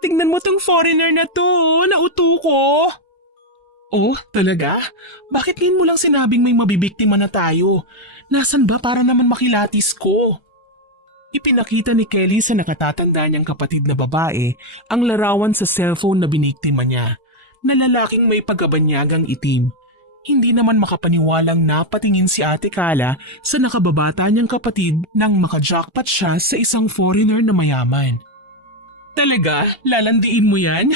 tingnan mo tong foreigner na to. Nauto ko. Oh, talaga? Bakit ngayon mo lang sinabing may mabibiktima na tayo? Nasaan ba para naman makilatis ko? Ipinakita ni Kelly sa nakatatanda niyang kapatid na babae ang larawan sa cellphone na biniktima niya, na lalaking may pagkabanyagang itim. Hindi naman makapaniwalang napatingin si Ate Kala sa nakababata niyang kapatid nang makajackpot siya sa isang foreigner na mayaman. Talaga? Lalandiin mo yan?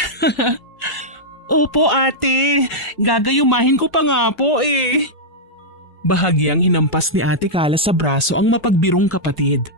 Opo ate, gagayumahin ko pa nga po eh. Bahagyang hinampas ni Ate Kala sa braso ang mapagbirong kapatid.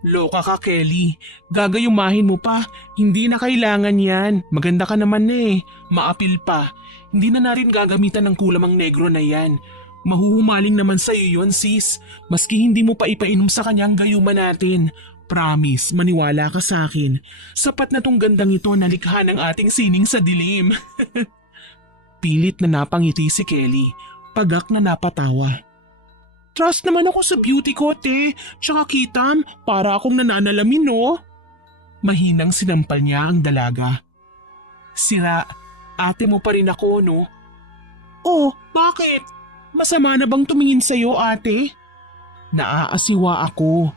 Loka ka Kelly, gagayumahin mo pa, hindi na kailangan yan, maganda ka naman eh, maapil pa. Hindi na rin gagamitan ng kulamang negro na yan. Mahuhumaling naman sa'yo yun sis, maski hindi mo pa ipainom sa kanyang gayuman natin. Promise, maniwala ka sa akin. Sapat na tong gandang ito na likha ng ating sining sa dilim. Pilit na napangiti si Kelly, pagak na napatawa. Trust naman ako sa beauty ko, te. Tsaka kitam, para akong nananalamin, no? Mahinang sinampal niya ang dalaga. Sira, ate mo pa rin ako, no? Oh, bakit? Masama na bang tumingin sa'yo, ate? Naaasiwa ako.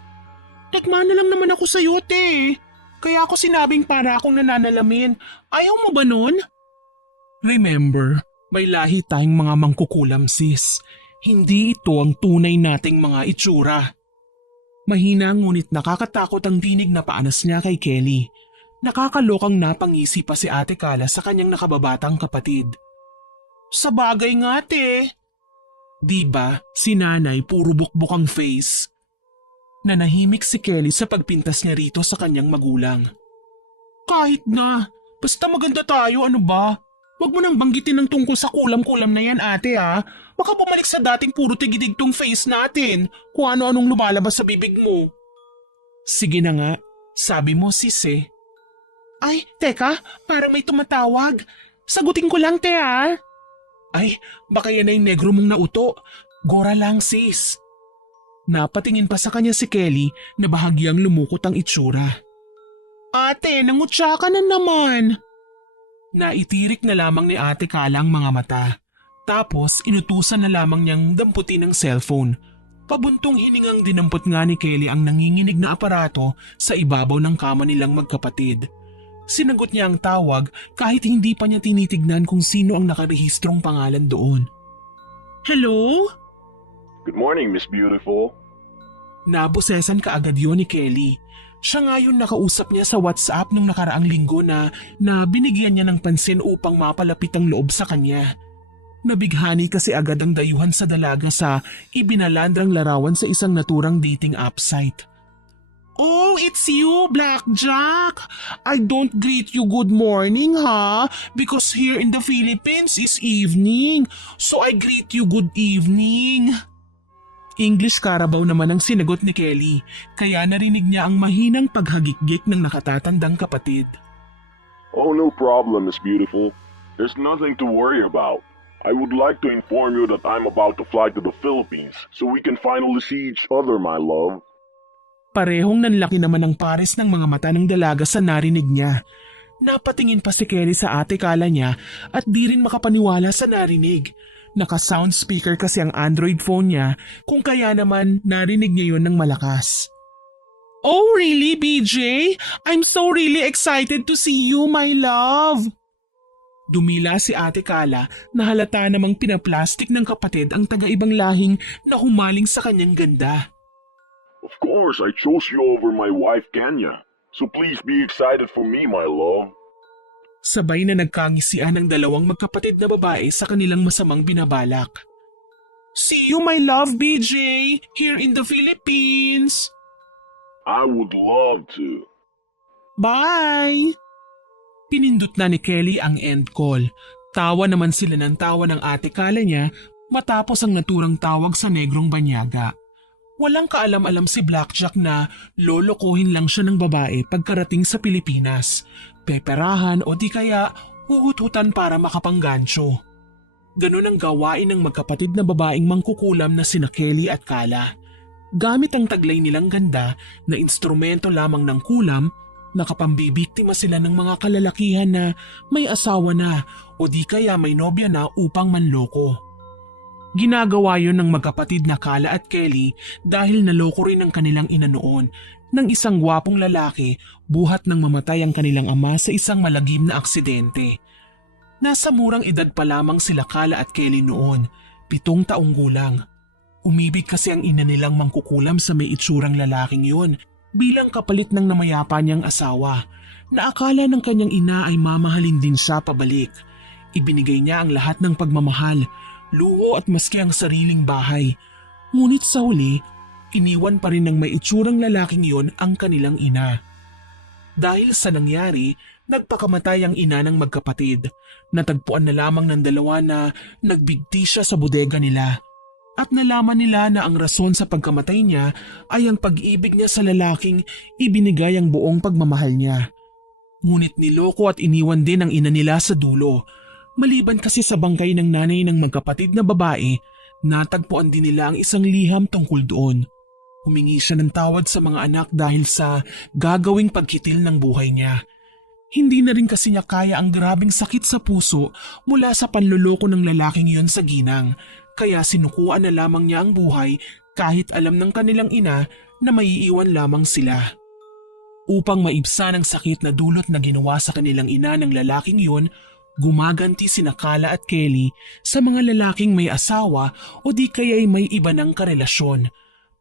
Nagmana lang naman ako sa'yo, te. Kaya ako sinabing para akong nananalamin. Ayaw mo ba nun? Remember, may lahi tayong mga mangkukulam, sis. Hindi ito ang tunay nating mga itsura. Mahina ngunit nakakatakot ang dinig na paanas niya kay Kelly. Nakakalokang napangisi pa si Ate Kala sa kanyang nakababatang kapatid. Sa bagay nga te. Diba, si nanay puro bukbok ang face. Nanahimik si Kelly sa pagpintas niya rito sa kanyang magulang. Kahit na, basta maganda tayo ano ba? Huwag mo nang banggitin ng tungkol sa kulam-kulam na yan ate ha. Baka bumalik sa dating puro tigidig tong face natin kung ano-anong lumalabas sa bibig mo. Sige na nga, sabi mo sis eh. Ay, teka, parang may tumatawag. Sagutin ko lang te ha. Ay, baka yan ay negro mong nauto. Gora lang sis. Napatingin pa sa kanya si Kelly na bahagyang lumukot ang itsura. Ate, nangutya ka na naman. Naitirik na lamang ni Ate Kala ang mga mata. Tapos inutusan na lamang niyang damputin ng cellphone. Pabuntong hiningang dinampot nga ni Kelly ang nanginginig na aparato sa ibabaw ng kama nilang magkapatid. Sinagot niya ang tawag kahit hindi pa niya tinitignan kung sino ang nakarehistrong pangalan doon. Hello? Good morning, Miss Beautiful. Nabosesan kaagad yun ni Kelly. Siya nga yun nakausap niya sa WhatsApp nung nakaraang linggo na binigyan niya ng pansin upang mapalapit ang loob sa kanya. Nabighani kasi agad ang dayuhan sa dalaga sa ibinalandrang larawan sa isang naturang dating app site. Oh, it's you, Blackjack! I don't greet you good morning, ha? Because here in the Philippines is evening, so I greet you good evening. English Carabao naman ang sinagot ni Kelly, kaya narinig niya ang mahinang paghagikgik ng nakatatandang kapatid. Oh, no problem, Miss Beautiful. There's nothing to worry about. I would like to inform you that I'm about to fly to the Philippines so we can finally see each other, my love. Parehong nanlaki naman ang pares ng mga mata ng dalaga sa narinig niya. Napatingin pa si Kelly sa Ate Kala niya at di rin makapaniwala sa narinig. Naka-sound speaker kasi ang Android phone niya kung kaya naman narinig niya yun ng malakas. Oh really BJ? I'm so really excited to see you my love. Dumila si Ate Kala na halata namang pinaplastik ng kapatid ang taga-ibang lahing na humaling sa kanyang ganda. Of course, I chose you over my wife Kenya. So please be excited for me, my love. Sabay na nagkangisian ang dalawang magkapatid na babae sa kanilang masamang binabalak. See you my love BJ, here in the Philippines. I would love to. Bye! Pinindot na ni Kelly ang end call. Tawa naman sila ng tawa ng Ate Kala niya matapos ang naturang tawag sa negrong banyaga. Walang kaalam-alam si Blackjack na lolokohin lang siya ng babae pagkarating sa Pilipinas. Peperahan o di kaya huhut-hutan para makapanggancho. Ganun ang gawain ng magkapatid na babaeng mangkukulam na sina Kelly at Kala. Gamit ang taglay nilang ganda na instrumento lamang ng kulam, Nakapambibiktima sila ng mga kalalakihan na may asawa na o di kaya may nobya na upang manloko. Ginagawa yon ng magkapatid na Kala at Kelly dahil naloko rin ang kanilang ina noon ng isang gwapong lalaki buhat ng mamatay ang kanilang ama sa isang malagim na aksidente. Nasa murang edad pa lamang sila Kala at Kelly noon, 7 taong gulang. Umibig kasi ang ina nilang mangkukulam sa may itsurang lalaking yon bilang kapalit ng namayapa niyang asawa na akala ng kanyang ina ay mamahalin din siya pabalik. Ibinigay niya ang lahat ng pagmamahal, luho at maski ang sariling bahay. Ngunit sa huli, iniwan pa rin ng may itsurang lalaking yon ang kanilang ina. Dahil sa nangyari, nagpakamatay ang ina ng magkapatid. Natagpuan na lamang ng dalawa na nagbigti siya sa bodega nila. At nalaman nila na ang rason sa pagkamatay niya ay ang pag-ibig niya sa lalaking ibinigay ang buong pagmamahal niya. Ngunit niloko at iniwan din ang ina nila sa dulo. Maliban kasi sa bangkay ng nanay ng magkapatid na babae, natagpuan din nila ang isang liham tungkol doon. Humingi siya ng tawad sa mga anak dahil sa gagawing pagkitil ng buhay niya. Hindi na rin kasi niya kaya ang grabing sakit sa puso mula sa panloloko ng lalaking yon sa ginang. Kaya sinukuan na lamang niya ang buhay kahit alam ng kanilang ina na maiiwan lamang sila. Upang maibsan ang sakit na dulot na ginawa sa kanilang ina ng lalaking yon, gumaganti sina Kala at Kelly sa mga lalaking may asawa o di kaya'y may iba ng karelasyon.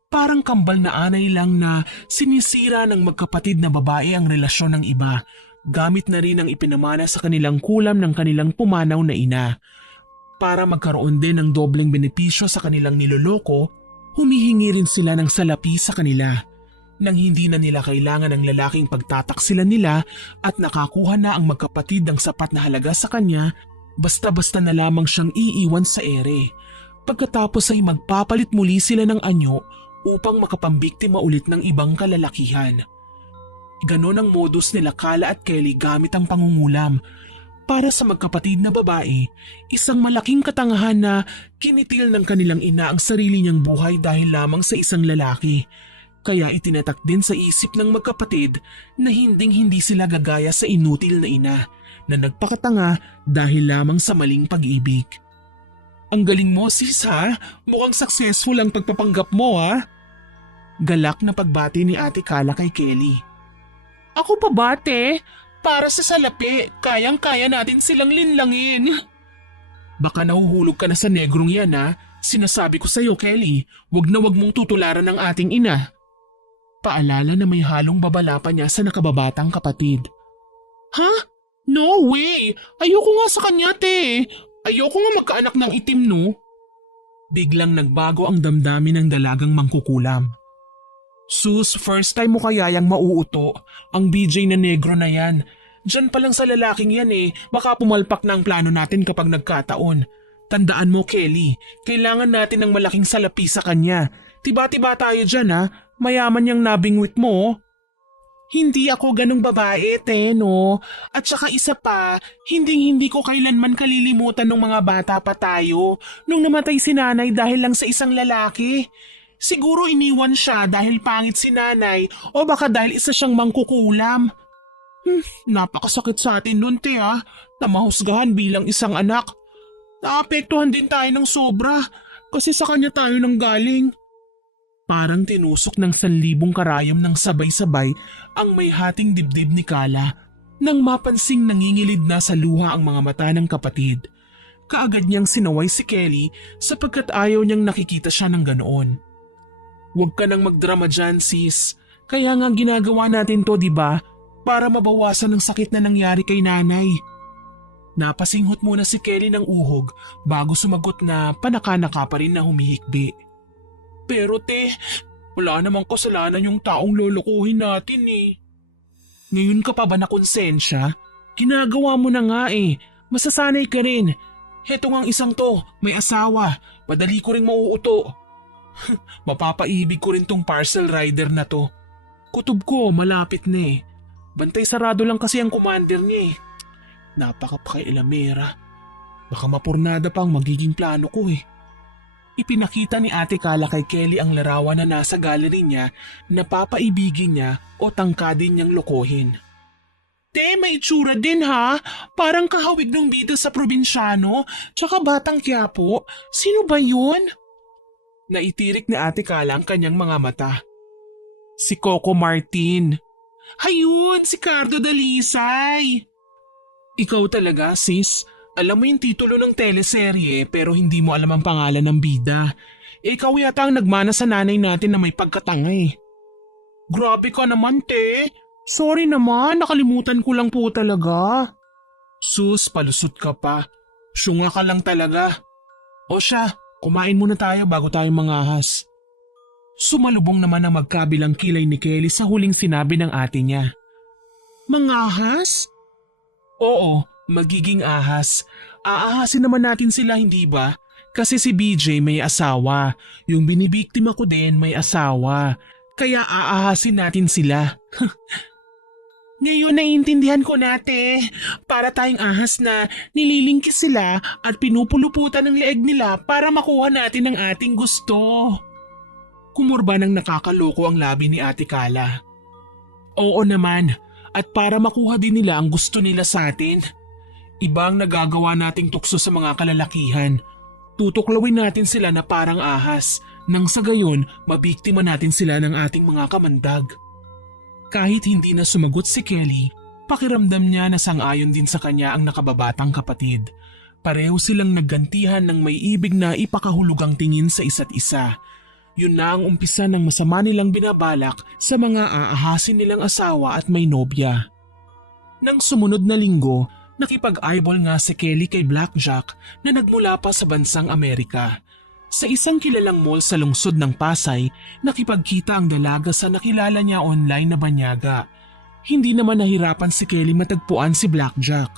Parang kambal na anay lang na sinisira ng magkapatid na babae ang relasyon ng iba, gamit na rin ang ipinamana sa kanilang kulam ng kanilang pumanaw na ina. Para magkaroon din ng dobleng benepisyo sa kanilang niloloko, humihingi rin sila ng salapi sa kanila. Nang hindi na nila kailangan ng lalaking pagtataksilan nila at nakakuha na ang magkapatid ng sapat na halaga sa kanya, basta-basta na lamang siyang iiwan sa ere. Pagkatapos ay magpapalit muli sila ng anyo upang makapambiktima ulit ng ibang kalalakihan. Ganon ang modus nila Kala at Kelly gamit ang pangungulam. Para sa magkapatid na babae, isang malaking katangahan na kinitil ng kanilang ina ang sarili niyang buhay dahil lamang sa isang lalaki. Kaya itinatak din sa isip ng magkapatid na hinding-hindi sila gagaya sa inutil na ina na nagpakatanga dahil lamang sa maling pag-ibig. Ang galing mo sis ha, mukhang successful ang pagpapanggap mo ha. Galak na pagbati ni Ate Kala kay Kelly. Ako pa bate? Para sa salapi, kayang-kaya natin silang linlangin. Baka nahuhulog ka na sa negrong yan ha. Sinasabi ko sa'yo Kelly, wag na wag mong tutularan ng ating ina. Paalala na may halong babala pa niya sa nakababatang kapatid. Ha? No way! Ayoko nga sa kanya te. Ayoko nga magkaanak ng itim no. Biglang nagbago ang damdamin ng dalagang mangkukulam. Sus, first time mo kaya yang mauuto. Ang BJ na negro na yan. Diyan pa lang sa lalaking yan eh. Baka pumalpak na ang plano natin kapag nagkataon. Tandaan mo Kelly, kailangan natin ng malaking salapi sa kanya. Tiba-tiba tayo dyan ha. Mayaman yung nabingwit mo. Hindi ako ganong babae, te, no? At saka isa pa, hindi ko kailanman kalilimutan ng mga bata pa tayo nung namatay si nanay dahil lang sa isang lalaki. Siguro iniwan siya dahil pangit si nanay o baka dahil isa siyang mangkukulam. Napakasakit sa atin nun, te, ha? Na mahusgahan bilang isang anak. Naapektuhan din tayo ng sobra kasi sa kanya tayo nang galing. Parang tinusok ng 1,000 karayom ng sabay-sabay ang may hating dibdib ni Kala nang mapansing nangingilid na sa luha ang mga mata ng kapatid. Kaagad niyang sinaway si Kelly sapagkat ayaw niyang nakikita siya ng ganoon. Huwag ka nang magdrama dyan sis, kaya nga ginagawa natin to diba para mabawasan ang sakit na nangyari kay nanay. Napasinghot muna si Kelly ng uhog bago sumagot na panaka-naka pa rin na humihikbi. Pero te, wala namang kasalanan yung taong lolokohin natin eh. Ngayon ka pa ba na konsensya? Ginagawa mo na nga eh, masasanay ka rin. Heto ngang isang to, may asawa, madali ko ring mauuto. Mapapaibig ko rin tong parcel rider na to. Kutob ko, malapit na eh. Bantay sarado lang kasi ang commander niya eh. Napakapakailamera. Baka mapurnada pa ang magiging plano ko eh. Ipinakita ni Ate Kala kay Kelly ang larawan na nasa gallery niya na papaibigin niya o tangkadin niyang lokohin. Te, may itsura din ha. Parang kahawig ng bida sa probinsyano, tsaka batang Quiapo. Sino ba yun? Naitirik ni Ate Kala ang kanyang mga mata. Si Coco Martin. Hayun, si Cardo Dalisay. Ikaw talaga, sis. Alam mo yung titulo ng teleserye pero hindi mo alam ang pangalan ng bida. Ikaw yata ang nagmana sa nanay natin na may pagkatanga eh. Grabe ka naman, te. Sorry naman, nakalimutan ko lang po talaga. Sus, palusot ka pa. Syunga ka lang talaga. O siya, kumain muna tayo bago tayo mangahas. Sumalubong naman ang magkabilang kilay ni Kelly sa huling sinabi ng ate niya. Mangahas? Oo, magiging ahas. Aahasin naman natin sila, hindi ba? Kasi si BJ may asawa. Yung binibiktima ko din may asawa. Kaya aahasin natin sila. Ngayon naiintindihan ko nate. Para tayong ahas na nililingkis sila at pinupuluputan ng leeg nila para makuha natin ang ating gusto. Kumurba ng nakakaloko ang labi ni Ate Kala. Oo naman, at para makuha din nila ang gusto nila sa atin. Ibang nagagawa nating tukso sa mga kalalakihan. Tutuklawin natin sila na parang ahas, nang sa gayon mabiktima natin sila ng ating mga kamandag. Kahit hindi na sumagot si Kelly, pakiramdam niya na sang-ayon din sa kanya ang nakababatang kapatid. Pareho silang naggantihan ng may ibig na ipakahulugang tingin sa isa't isa. Yun na ang umpisa ng masama nilang binabalak sa mga aahasin nilang asawa at may nobya. Nang sumunod na linggo, nakipag-eyeball nga si Kelly kay Blackjack na nagmula pa sa bansang Amerika. Sa isang kilalang mall sa lungsod ng Pasay, nakipagkita ang dalaga sa nakilala niya online na banyaga. Hindi naman nahirapan si Kelly matagpuan si Blackjack.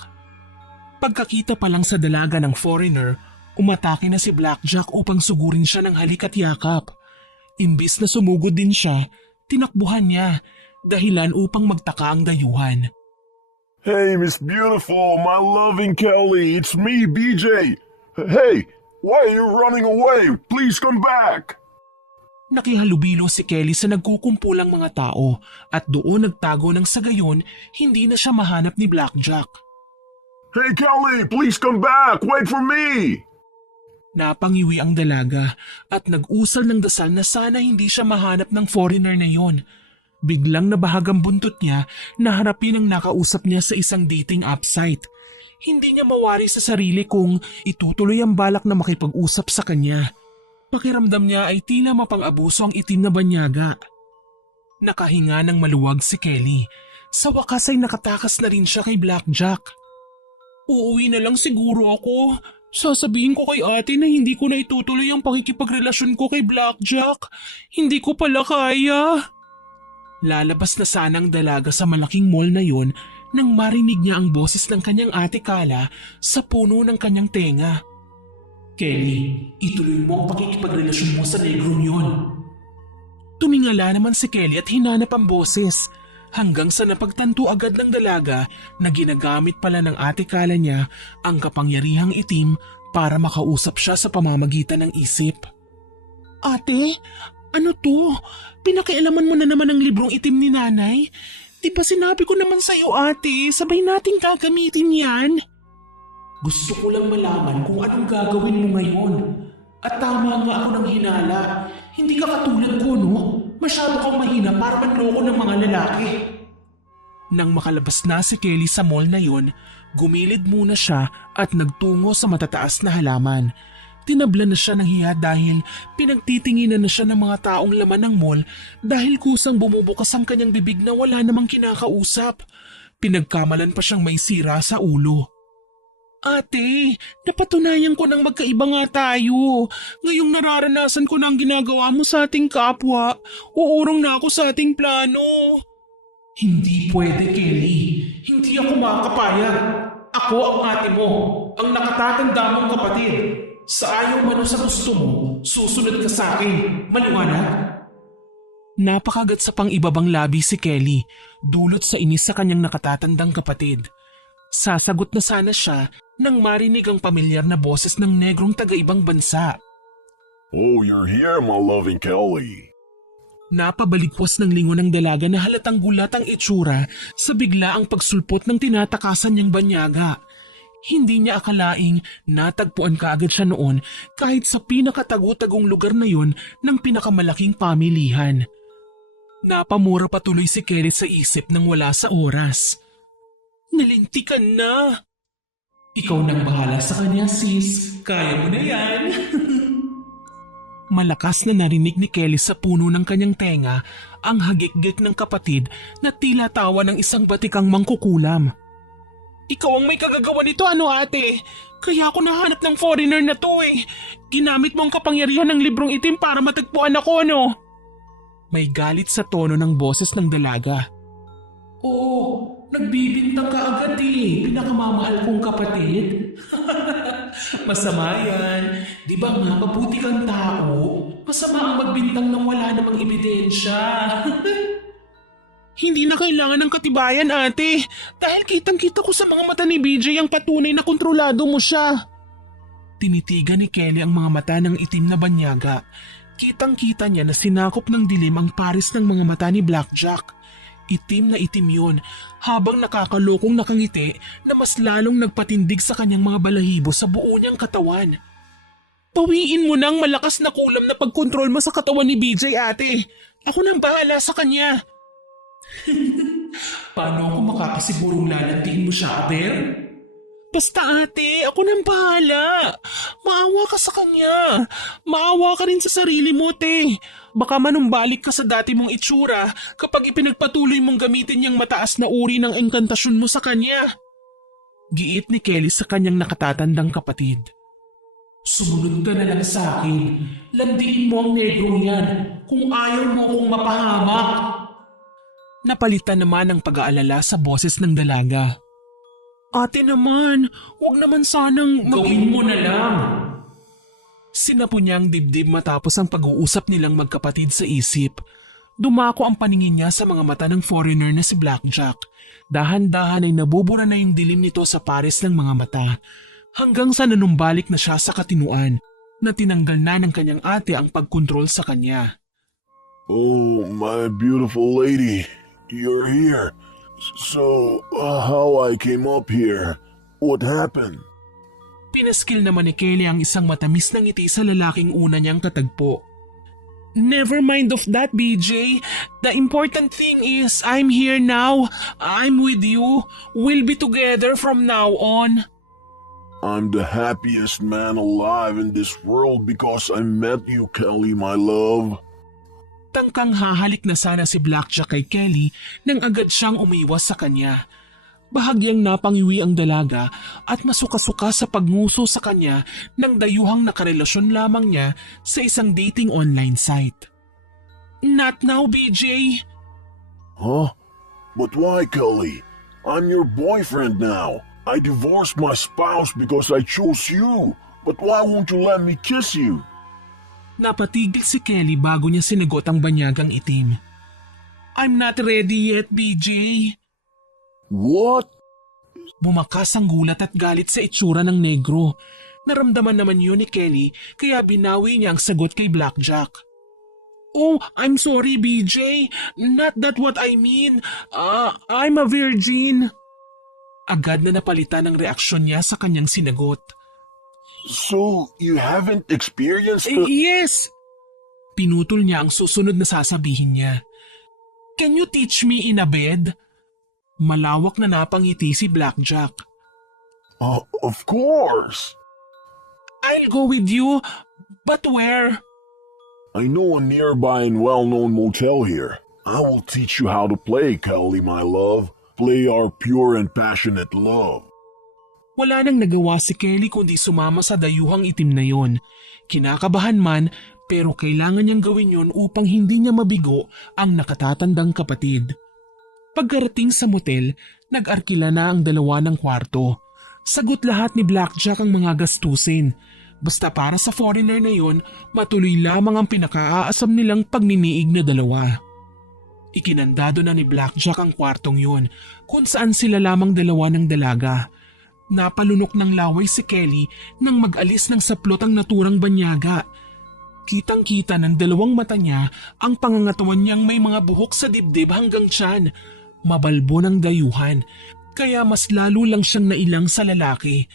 Pagkakita pa lang sa dalaga ng foreigner, umatake na si Blackjack upang sugurin siya ng halik at yakap. Imbis na sumugod din siya, tinakbuhan niya, dahilan upang magtaka ang dayuhan. Hey, Miss Beautiful, my loving Kelly, it's me, BJ. Hey, why are you running away? Please come back. Nakihalubilo si Kelly sa nagkukumpulang mga tao at doon nagtago ng sa gayon hindi na siya mahanap ni Blackjack. Hey, Kelly, please come back. Wait for me. Napangiwi ang dalaga at nag-usal ng dasal na sana hindi siya mahanap ng foreigner na yon. Biglang nabahagang buntot niya na harapin ang nakausap niya sa isang dating app site. Hindi niya mawari sa sarili kung itutuloy ang balak na makipag-usap sa kanya. Pakiramdam niya ay tila mapang-abuso ang itim na banyaga. Nakahinga ng maluwag si Kelly. Sa wakas ay nakatakas na rin siya kay Blackjack. Uuwi na lang siguro ako. Sasabihin ko kay ate na hindi ko na itutuloy ang pakikipagrelasyon ko kay Blackjack. Hindi ko pala kaya. Lalabas na sanang dalaga sa malaking mall na yon nang marinig niya ang boses ng kanyang Ate Kala sa puno ng kanyang tenga. Kelly, ituloy mo ang pakikipagrelasyon mo sa negrong yon. Tumingala naman si Kelly at hinanap ang boses. Hanggang sa napagtanto agad ng dalaga na ginagamit pala ng Ate Kala niya ang kapangyarihang itim para makausap siya sa pamamagitan ng isip. Ate, ano to? Pinakialaman mo na naman ang librong itim ni nanay? Di ba sinabi ko naman sa'yo ate, sabay nating gagamitin yan? Gusto ko lang malaman kung anong gagawin mo ngayon. At tama nga ako ng hinala. Hindi ka katulad ko, no? Masyado kang mahina para manloko ng mga lalaki. Nang makalabas na si Kelly sa mall na yon, gumilid muna siya at nagtungo sa matataas na halaman. Tinabla na siya ng hiya dahil pinagtitinginan na siya ng mga taong laman ng mall dahil kusang bumubukas ang kanyang bibig na wala namang kinakausap. Pinagkamalan pa siyang may sira sa ulo. Ate, napatunayan ko nang magkaiba nga tayo. Ngayong nararanasan ko na ang ginagawa mo sa ating kapwa, uurong na ako sa ating plano. Hindi pwede, Kelly. Hindi ako makakapayag. Ako ang ate mo, ang nakatatanda mong kapatid. Sa ayaw man o sa gusto mo, susunod ka sa akin. Maliwanag? Napakagat sa pang-ibabang labi si Kelly, dulot sa inis sa kanyang nakatatandang kapatid. Sasagot na sana siya nang marinig ang pamilyar na boses ng negrong taga-ibang bansa. Oh, you're here, my loving Kelly. Napabaligwas ng lingon ng dalaga na halatang gulat ang itsura sa bigla ang pagsulpot ng tinatakasan niyang banyaga. Hindi niya akalaing natagpuan kaagad siya noon kahit sa pinakatago-tagong lugar na yon ng pinakamalaking pamilihan. Napamura patuloy si Kelly sa isip nang wala sa oras. Nalintikan na! Ikaw nang bahala sa kanya, sis. Kaya mo na yan. Malakas na narinig ni Kelly sa puno ng kanyang tenga ang hagik-gik ng kapatid na tila tawa ng isang batikang mangkukulam. Ikaw ang may kagagawa nito, ano ate? Kaya ako nahanap ng foreigner na to eh. Ginamit mo ang kapangyarihan ng librong itim para matagpuan ako, no? May galit sa tono ng boses ng dalaga. Oo, nagbibintang ka agad eh. Pinakamamahal kong kapatid. Masama yan. Di ba nga mabuti kang tao? Masama ang magbintang nang wala namang ebidensya. Hindi na kailangan ng katibayan, ate. Dahil kitang-kita ko sa mga mata ni BJ ang patunay na kontrolado mo siya. Tinitigan ni Kelly ang mga mata ng itim na banyaga. Kitang-kita niya na sinakop ng dilim ang pares ng mga mata ni Blackjack. Itim na itim yun, habang nakakalokong nakangiti na mas lalong nagpatindig sa kanyang mga balahibo sa buo niyang katawan. Pawiin mo nang malakas na kulam na pagkontrol mo sa katawan ni BJ, ate. Ako nang bahala sa kanya. Paano ako makakasigurong lalantiin mo siya, Aber? Basta ate, ako nang bahala. Maawa ka sa kanya. Maawa ka rin sa sarili mo, te. Baka manumbalik ka sa dati mong itsura kapag ipinagpatuloy mong gamitin yung mataas na uri ng engkantasyon mo sa kanya. Giit ni Kelly sa kanyang nakatatandang kapatid. Sumunod ka na lang sa akin. Landiin mo ang negrong yan kung ayaw mo akong mapahamak. Napalitan naman ang pag-aalala sa boses ng dalaga. Ate naman, huwag naman sanang gawin mo na lang. Sinapo niya ang dibdib matapos ang pag-uusap nilang magkapatid sa isip. Dumako ang paningin niya sa mga mata ng foreigner na si Blackjack. Dahan-dahan ay nabubura na yung dilim nito sa pares ng mga mata. Hanggang sa nanumbalik na siya sa katinuan na tinanggal na ng kanyang ate ang pagkontrol sa kanya. Oh, my beautiful lady, you're here. So, how I came up here? What happened? Pinaskil naman ni Kelly ang isang matamis na ngiti sa lalaking una niyang katagpo. Never mind of that, BJ. The important thing is I'm here now. I'm with you. We'll be together from now on. I'm the happiest man alive in this world because I met you, Kelly, my love. Tangkang hahalik na sana si Blackjack kay Kelly nang agad siyang umiwas sa kanya. Bahagyang napangiwi ang dalaga at masuka-suka sa pagnguso sa kanya ng dayuhang nakarelasyon lamang niya sa isang dating online site. Not now, BJ. Huh? But why, Kelly? I'm your boyfriend now. I divorced my spouse because I chose you. But why won't you let me kiss you? Napatigil si Kelly bago niya sinagot ang banyagang itim. I'm not ready yet, BJ. What? Bumakas ang gulat at galit sa itsura ng negro. Naramdaman naman yun ni Kelly kaya binawi niya ang sagot kay Blackjack. Oh, I'm sorry, BJ. Not that what I mean. I'm a virgin. Agad na napalitan ang reaksyon niya sa kanyang sinagot. So, you haven't experienced Yes! Pinutol niya ang susunod na sasabihin niya. Can you teach me in a bed? Malawak na napangiti si Blackjack. Of course. I'll go with you, but where? I know a nearby and well-known motel here. I will teach you how to play, Kelly, my love. Play our pure and passionate love. Wala nang nagawa si Kelly kundi sumama sa dayuhang itim na yon. Kinakabahan man pero kailangan niyang gawin yon upang hindi niya mabigo ang nakatatandang kapatid. Pagkarating sa motel, nag-arkila na ang dalawa ng kwarto. Sagot lahat ni Blackjack ang mga gastusin. Basta para sa foreigner na yon, matuloy lamang ang pinakaaasam nilang pagniniig na dalawa. Ikinandado na ni Blackjack ang kwartong yun kung saan sila lamang dalawa ng dalaga. Napalunok ng laway si Kelly nang mag-alis ng saplot ang naturang banyaga. Kitang-kita ng dalawang mata niya ang pangangatawan niyang may mga buhok sa dibdib hanggang tiyan. Mabalbo ng dayuhan, kaya mas lalo lang siyang nailang sa lalaki.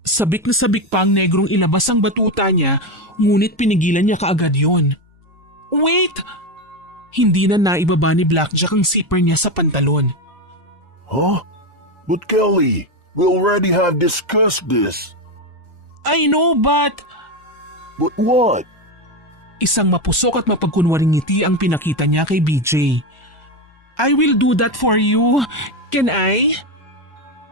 Sabik na sabik pa ang negrong ilabas ang batuta niya, ngunit pinigilan niya kaagad yon. Wait! Hindi na naibaba ni Blackjack ang zipper niya sa pantalon. Huh? But Kelly, we already have discussed this. I know, but... But what? Isang mapusok at mapagkunwaring ngiti ang pinakita niya kay BJ. I will do that for you. Can I?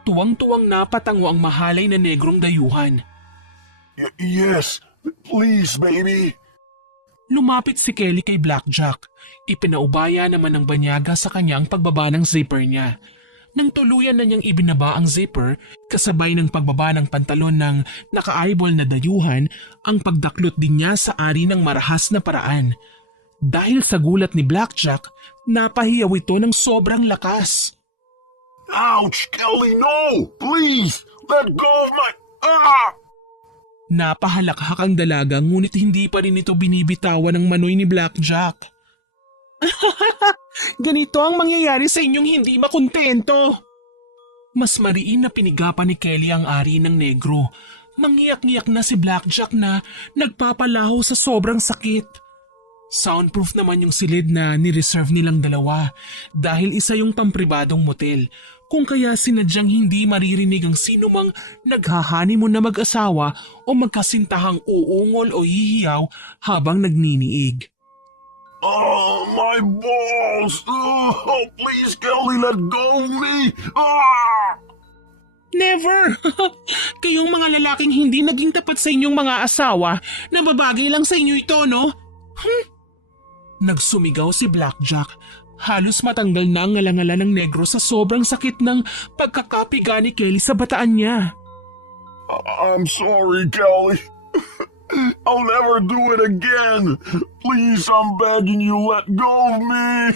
Tuwang-tuwang napatango ang mahalay na negrong dayuhan. Yes, please, baby. Lumapit si Kelly kay Blackjack. Ipinaubaya naman ng banyaga sa kanya ang pagbaba ng zipper niya. Nang tuluyan na niyang ibinaba ang zipper, kasabay ng pagbaba ng pantalon ng naka-eyeball na dayuhan, ang pagdaklot din niya sa ari ng marahas na paraan. Dahil sa gulat ni Blackjack, napahiyaw ito ng sobrang lakas. Ouch, Kelly, no! Please, let go of my... Ah! Napahalakhak ang dalaga ngunit hindi pa rin ito binibitawan ng manoy ni Blackjack. Ganito ang mangyayari sa inyong hindi makontento. Mas mariin na pinigapan ni Kelly ang ari ng negro. Mangiyak-ngiyak na si Blackjack na nagpapalaho sa sobrang sakit. Soundproof naman yung silid na nireserve nilang dalawa dahil isa yung pampribadong motel. Kung kaya sinadyang hindi maririnig ang sinumang naghahoneymoon na mag-asawa o magkasintahang uungol o hihiyaw habang nagniniig. Oh, my balls! Oh, please, Kelly, let go of me! Ah! Never! Kayong mga lalaking hindi naging tapat sa inyong mga asawa, nababagay lang sa inyo ito, no? Nagsumigaw si Blackjack. Halos matanggal na ang ngalangala ng negro sa sobrang sakit ng pagkakapiga ni Kelly sa bataan niya. I'm sorry, Kelly. I'll never do it again. Please, I'm begging you, let go of me.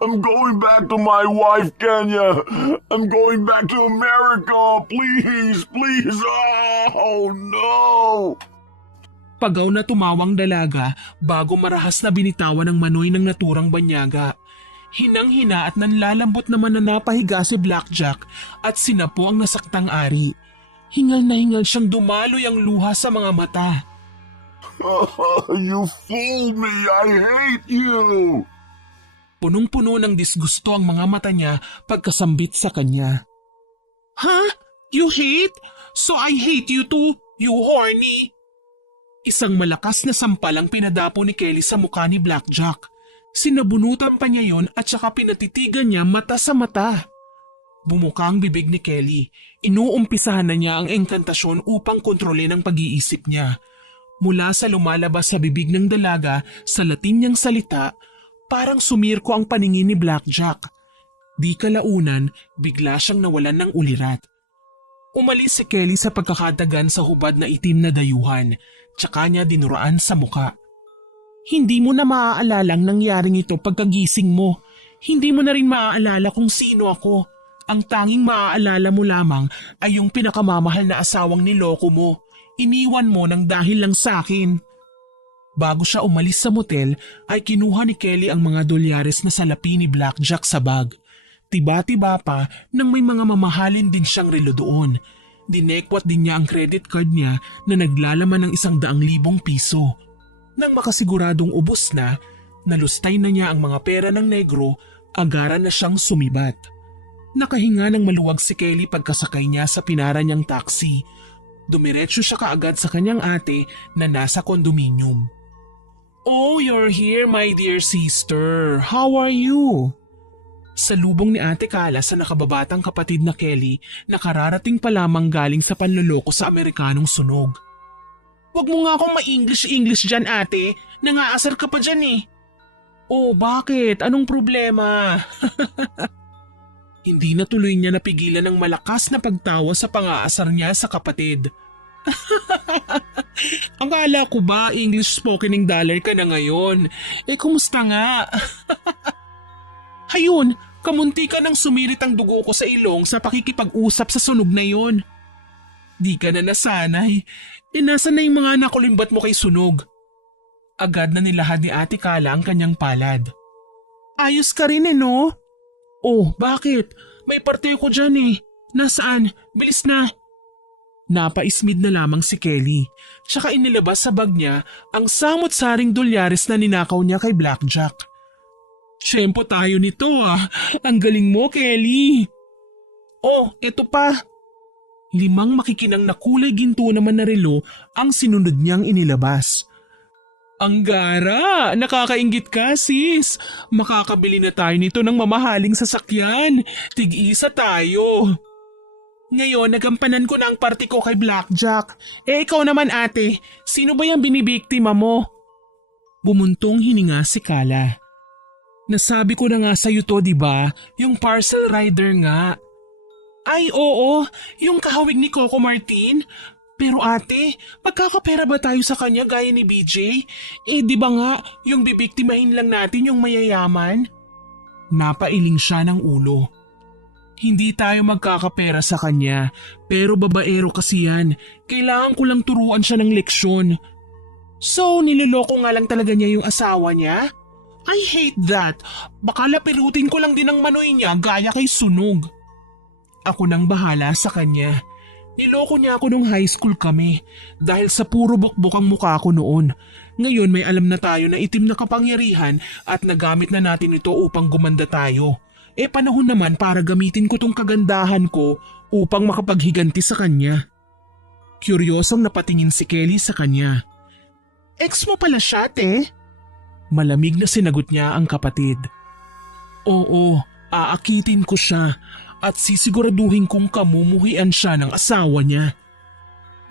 I'm going back to my wife, Kenya. I'm going back to America. Please, please. Oh, no. Pagaw na tumawang dalaga bago marahas na binitawan ng manoy ng naturang banyaga. Hinang-hina at nanlalambot naman na napahiga si Blackjack at sinapo ang nasaktang ari. Hingal na hingal siyang dumaloy ang luha sa mga mata. You fooled me! I hate you! Punong-puno ng disgusto ang mga mata niya pagkasambit sa kanya. Huh? You hate? So I hate you too, you horny? Isang malakas na sampal ang pinadapo ni Kelly sa mukha ni Blackjack. Sinabunutan pa niya yon at saka pinatitigan niya mata sa mata. Bumuka ang bibig ni Kelly. Inuumpisahan na niya ang engkantasyon upang kontrolin ang pag-iisip niya. Mula sa lumalabas sa bibig ng dalaga sa Latin niyang salita, parang sumirko ang paningin ni Blackjack. Di kalaunan, bigla siyang nawalan ng ulirat. Umalis si Kelly sa pagkakadagan sa hubad na itim na dayuhan, tsaka niya dinuraan sa muka. Hindi mo na maaalalang nangyaring ito pagkagising mo. Hindi mo na rin maaalala kung sino ako. Ang tanging maaalala mo lamang ay yung pinakamamahal na asawang niloko mo. Iniwan mo nang dahil lang sa akin. Bago siya umalis sa motel ay kinuha ni Kelly ang mga dolyares na salapi ni Blackjack sa bag. Tiba-tiba pa nang may mga mamahalin din siyang relo doon. Dinekwat din niya ang credit card niya na naglalaman ng 100,000 piso. Nang makasiguradong ubos na, nalustay na niya ang mga pera ng negro, agaran na siyang sumibat. Nakahinga ng maluwag si Kelly pagkasakay niya sa pinara niyang taxi. Dumiretso siya kaagad sa kanyang ate na nasa kondominium. Oh, you're here, my dear sister. How are you? Salubong ni Ate Kala sa nakababatang kapatid na Kelly na kararating pa lamang galing sa panloloko sa Amerikanong sunog. Huwag mo nga akong ma-English dyan, ate. Nangaasar ka pa dyan eh. Oh, bakit? Anong problema? Hindi na tuloy niya napigilan ng malakas na pagtawa sa pangaasar niya sa kapatid. Akala ko ba English spokening dollar ka na ngayon? Kumusta nga? Hayun, kamunti ka nang sumirit ang dugo ko sa ilong sa pakikipag-usap sa sunog na yon. Di ka na nasanay. Nasaan na yung mga nakulimbat mo kay sunog? Agad na nilahad ni Ate Kala ang kanyang palad. Ayos ka rin no? Oh, bakit? May parte ko dyan Nasaan? Bilis na. Napaismid na lamang si Kelly. Tsaka inilabas sa bag niya ang samot-saring dolyares na ninakaw niya kay Blackjack. Tiyempo tayo nito Ang galing mo, Kelly. Oh, eto pa. 5 makikinang na kulay ginto naman na relo ang sinunod niyang inilabas. Ang gara! Nakakainggit ka, sis! Makakabili na tayo nito ng mamahaling sasakyan. Tig-isa tayo. Ngayon, nagampanan ko na ang party ko kay Blackjack. Ikaw naman ate, sino ba yung binibiktima mo? Bumuntong hininga si Kala. Nasabi ko na nga sa'yo to, diba? Yung parcel rider nga. Ay oo, yung kahawig ni Coco Martin. Pero ate, magkakapera ba tayo sa kanya gaya ni BJ? Di ba nga, yung bibiktimahin lang natin yung mayayaman? Napailing siya ng ulo. Hindi tayo magkakapera sa kanya, pero babaero kasi yan. Kailangan ko lang turuan siya ng leksyon. So, niloloko nga lang talaga niya yung asawa niya? I hate that. Baka lapirutin ko lang din ang manoy niya gaya kay Sunog. Ako nang bahala sa kanya. Niloko niya ako nung high school kami dahil sa puro bukbok ang mukha ko noon. Ngayon may alam na tayo na itim na kapangyarihan at nagamit na natin ito upang gumanda tayo. Panahon naman para gamitin ko tong kagandahan ko upang makapaghiganti sa kanya. Kuryosong napatingin si Kelly sa kanya. Ex mo pala siya, te? Malamig na sinagot niya ang kapatid. Oo, aakitin ko siya. At sisiguraduhin kong kamumuhian siya ng asawa niya.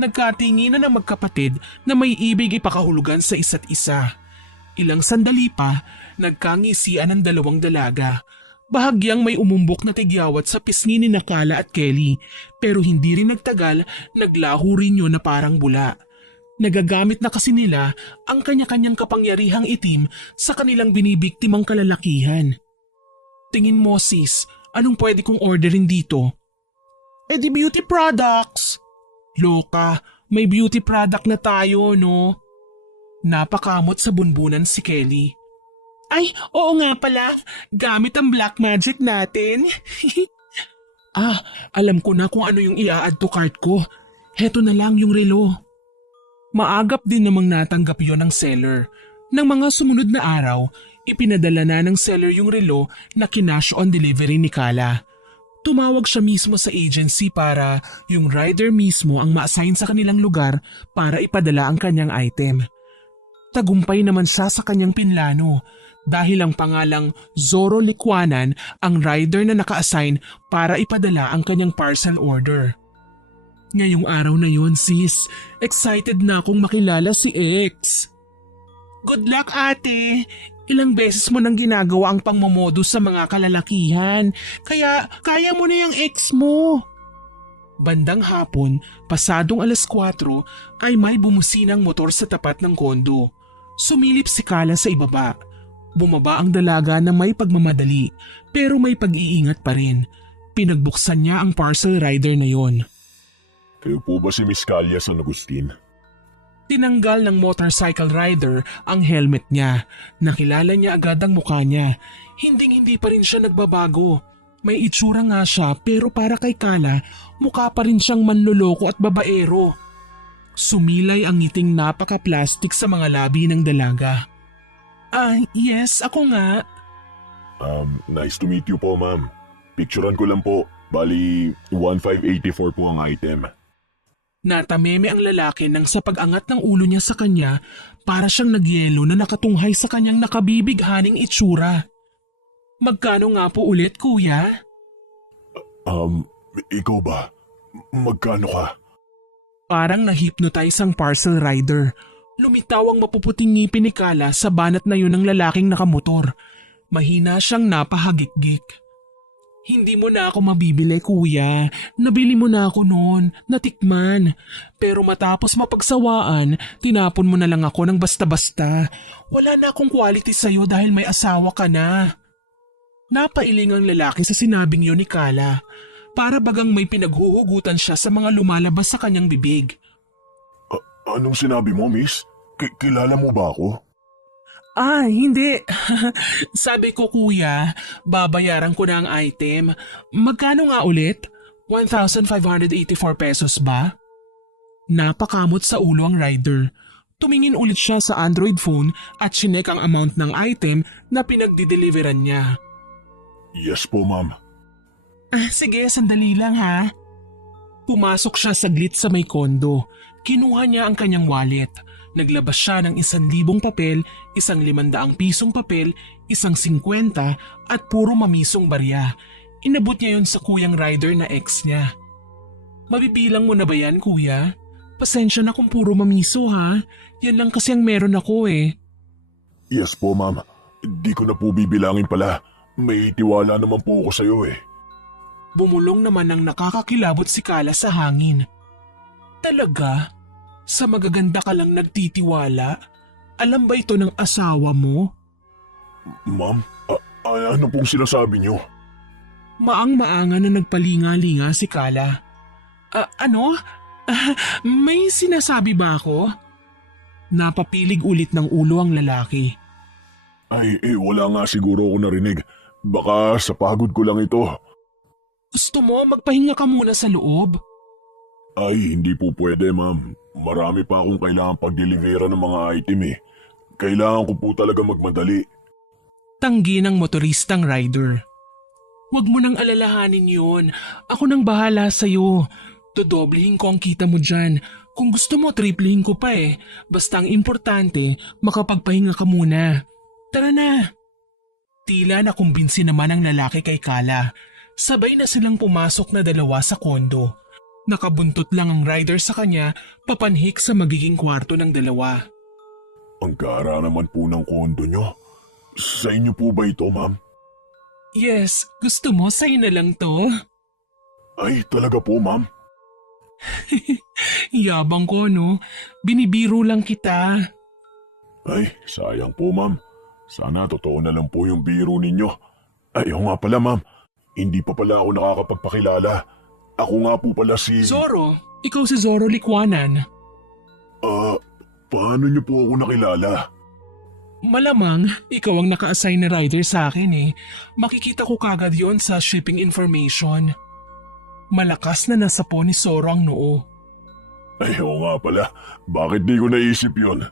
Nagkatinginan ng magkapatid na may ibig ipakahulugan sa isa't isa. Ilang sandali pa, nagkangisian ang 2 dalaga. Bahagyang may umumbok na tigyawat sa pisngi ni Kala at Kelly, pero hindi rin nagtagal, naglaho rin yun na parang bula. Nagagamit na kasi nila ang kanya-kanyang kapangyarihang itim sa kanilang binibiktimang kalalakihan. Tingin mo sis, anong pwede kong orderin dito? Di beauty products. Loka, may beauty product na tayo, no? Napakamot sa bunbunan si Kelly. Ay, oo nga pala. Gamit ang black magic natin. Alam ko na kung ano yung i-add to cart ko. Heto na lang yung relo. Maagap din namang natanggap yon ng seller. Nang mga sumunod na araw, ipinadala na ng seller yung relo na kinash on delivery ni Kala. Tumawag siya mismo sa agency para yung rider mismo ang ma-assign sa kanilang lugar para ipadala ang kanyang item. Tagumpay naman siya sa kanyang pinlano dahil ang pangalang Zorro Likwanan ang rider na naka-assign para ipadala ang kanyang parcel order. Ngayong araw na yon sis, excited na akong makilala si X. Good luck ate! Ilang beses mo nang ginagawa ang pangmomodo sa mga kalalakihan, kaya kaya mo na yung ex mo. Bandang hapon, pasadong 4:00 ay may bumusinang motor sa tapat ng kondo. Sumilip si Kala sa ibaba. Bumaba ang dalaga na may pagmamadali pero may pag-iingat pa rin. Pinagbuksan niya ang parcel rider na yon. Kayo po ba si Miss Calia San Agustin? Tinanggal ng motorcycle rider ang helmet niya. Nakilala niya agad ang mukha niya. Hinding-hindi pa rin siya nagbabago. May itsura nga siya pero para kay Kala, mukha pa rin siyang manloloko at babaero. Sumilay ang ngiting napaka-plastic sa mga labi ng dalaga. Yes, ako nga. Nice to meet you po, ma'am. Picturean ko lang po. Bali, 1584 po ang item. Natameme ang lalaki nang sa pag-angat ng ulo niya sa kanya para siyang nagyelo na nakatunghay sa kanyang nakabibighaning itsura. Magkano nga po ulit, kuya? Ikaw ba? Magkano ka? Parang na-hypnotize ang parcel rider. Lumitaw ang mapuputing ngipin ni Kala sa banat na yun ng lalaking nakamotor. Mahina siyang napahagikgik. Hindi mo na ako mabibili, kuya. Nabili mo na ako noon, natikman. Pero matapos mapagsawaan, tinapon mo na lang ako ng basta-basta. Wala na akong quality sa'yo dahil may asawa ka na. Napailing ang lalaki sa sinabing yun ni Kala. Para bagang may pinaghuhugutan siya sa mga lumalabas sa kanyang bibig. Anong sinabi mo, miss? Kilala mo ba ako? Hindi. Sabi ko kuya, babayaran ko na ang item. Magkano nga ulit? 1,584 pesos ba? Napakamot sa ulo ang rider. Tumingin ulit siya sa Android phone at chinek ang amount ng item na pinagdideliveran niya. Yes po, ma'am. Sige, sandali lang ha. Pumasok siya saglit sa may kondo. Kinuha niya ang kanyang wallet. Naglabas siya ng 1,000 papel, 500 pisong papel, 50 at puro mamisong barya. Inabot niya yon sa kuyang rider na ex niya. Mabibilang mo na ba yan, kuya? Pasensya na kung puro mamiso ha. Yan lang kasi ang meron ako eh. Yes po, ma'am. Di ko na po bibilangin pala. May tiwala naman po ako sa'yo eh. Bumulong naman ng nakakakilabot si Kala sa hangin. Talaga? Sa magaganda ka lang nagtitiwala? Alam ba ito ng asawa mo? Ma'am, ano pong sinasabi niyo? Maang-maanga na nagpalinga-linga si Kala. Ano? May sinasabi ba ako? Napapilig ulit ng ulo ang lalaki. Wala nga siguro ako narinig. Baka sa pagod ko lang ito. Gusto mo magpahinga ka muna sa loob? Hindi po pwede, ma'am. Marami pa akong kailangan pag-delivera ng mga item eh. Kailangan ko po talaga magmadali. Tanggi ng motoristang rider. Huwag mo nang alalahanin yun. Ako nang bahala sa'yo. Dodoblihin ko ang kita mo dyan. Kung gusto mo, triplihin ko pa eh. Basta ang importante, makapagpahinga ka muna. Tara na. Tila nakumbinsi naman ang lalaki kay Kala. Sabay na silang pumasok na dalawa sa kondo. Nakabuntot lang ang rider sa kanya, papanhik sa magiging kwarto ng dalawa. Ang gara naman po ng kondo nyo. Sa inyo po ba ito, ma'am? Yes, gusto mo sa'yo na lang to? Talaga po, ma'am? Yabang ko no, binibiro lang kita. Sayang po, ma'am. Sana totoo na lang po yung biro ninyo. Oo nga pala, ma'am. Hindi pa pala ako nakakapagpakilala. Ako nga po pala si... Zoro, ikaw si Zoro Likwanan. Paano niyo po ako nakilala? Malamang, ikaw ang naka-assign na rider sa akin eh. Makikita ko kagad yon sa shipping information. Malakas na nasapo ni Zoro ang noo. Oo nga pala. Bakit di ko naisip yon?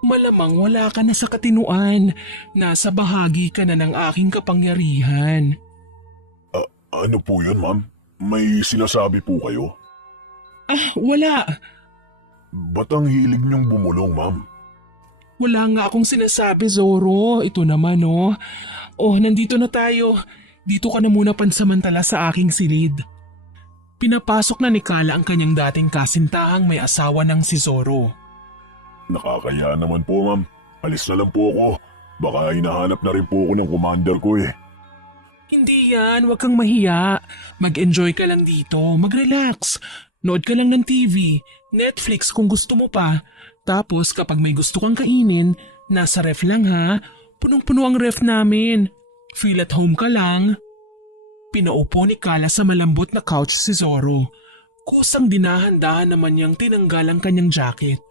Malamang wala ka na sa katinuan. Nasa bahagi ka na ng aking kapangyarihan. Ano po yun, ma'am? May sinasabi po kayo? Wala. Ba't ang hilig niyong bumulong, ma'am? Wala nga akong sinasabi, Zoro. Ito naman, oh. Nandito na tayo. Dito ka na muna pansamantala sa aking silid. Pinapasok na ni Kala ang kanyang dating kasintahang may asawa ng si Zoro. Nakakaya naman po, ma'am. Alis na lang po ako. Baka hinahanap na rin po ako ng commander ko eh. Hindi yan, huwag kang mahiya. Mag-enjoy ka lang dito, mag-relax. Nood ka lang ng TV, Netflix kung gusto mo pa. Tapos kapag may gusto kang kainin, nasa ref lang ha. Punong-puno ang ref namin. Feel at home ka lang. Pinaupo ni Kala sa malambot na couch si Zoro. Kusang dinahandahan naman niyang tinanggal ang kanyang jacket.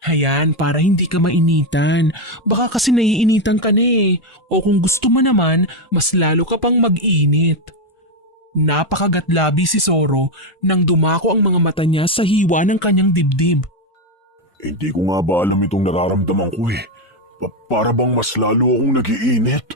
Hayan, para hindi ka mainitan. Baka kasi naiinitan ka na eh. O kung gusto mo naman, mas lalo ka pang mag-init. Napakagatlabi si Zoro nang dumako ang mga mata niya sa hiwa ng kanyang dibdib. Hindi ko nga ba alam itong nararamdaman ko eh. Para bang mas lalo akong nag-iinit?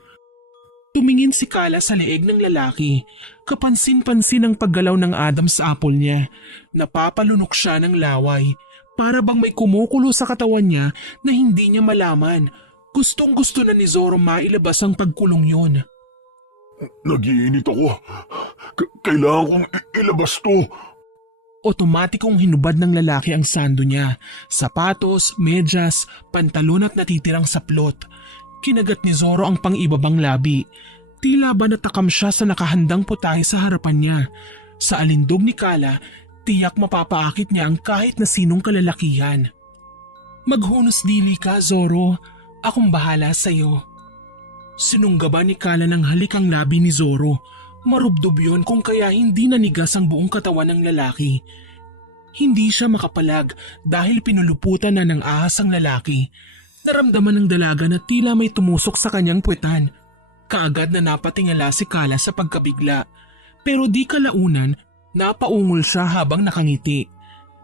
Tumingin si Kala sa leeg ng lalaki. Kapansin-pansin ang paggalaw ng Adam's apple niya. Napapalunok siya ng laway. Para bang may kumukulo sa katawan niya na hindi niya malaman. Gustong-gusto na ni Zoro mailabas ang pagkulong yun. Nag-iinit ako. Kailangan kong ilabas to. Otomatikong hinubad ng lalaki ang sando niya. Sapatos, medyas, pantalon at natitirang saplot. Kinagat ni Zoro ang pang-ibabang labi. Tila ba natakam siya sa nakahandang putahe sa harapan niya. Sa alindog ni Kala, tiyak mapapaakit niya ang kahit na sinong kalalakihan. Maghunos dili ka, Zoro. Akong bahala sa'yo. Sinunggaban ni Kala ng halik ang labi ni Zoro. Marubdob yun kung kaya hindi nanigas ang buong katawan ng lalaki. Hindi siya makapalag dahil pinuluputan na ng ahas ang lalaki. Naramdaman ng dalaga na tila may tumusok sa kanyang puwetan. Kaagad na napatingala si Kala sa pagkabigla. Pero di kalaunan, napaungol siya habang nakangiti.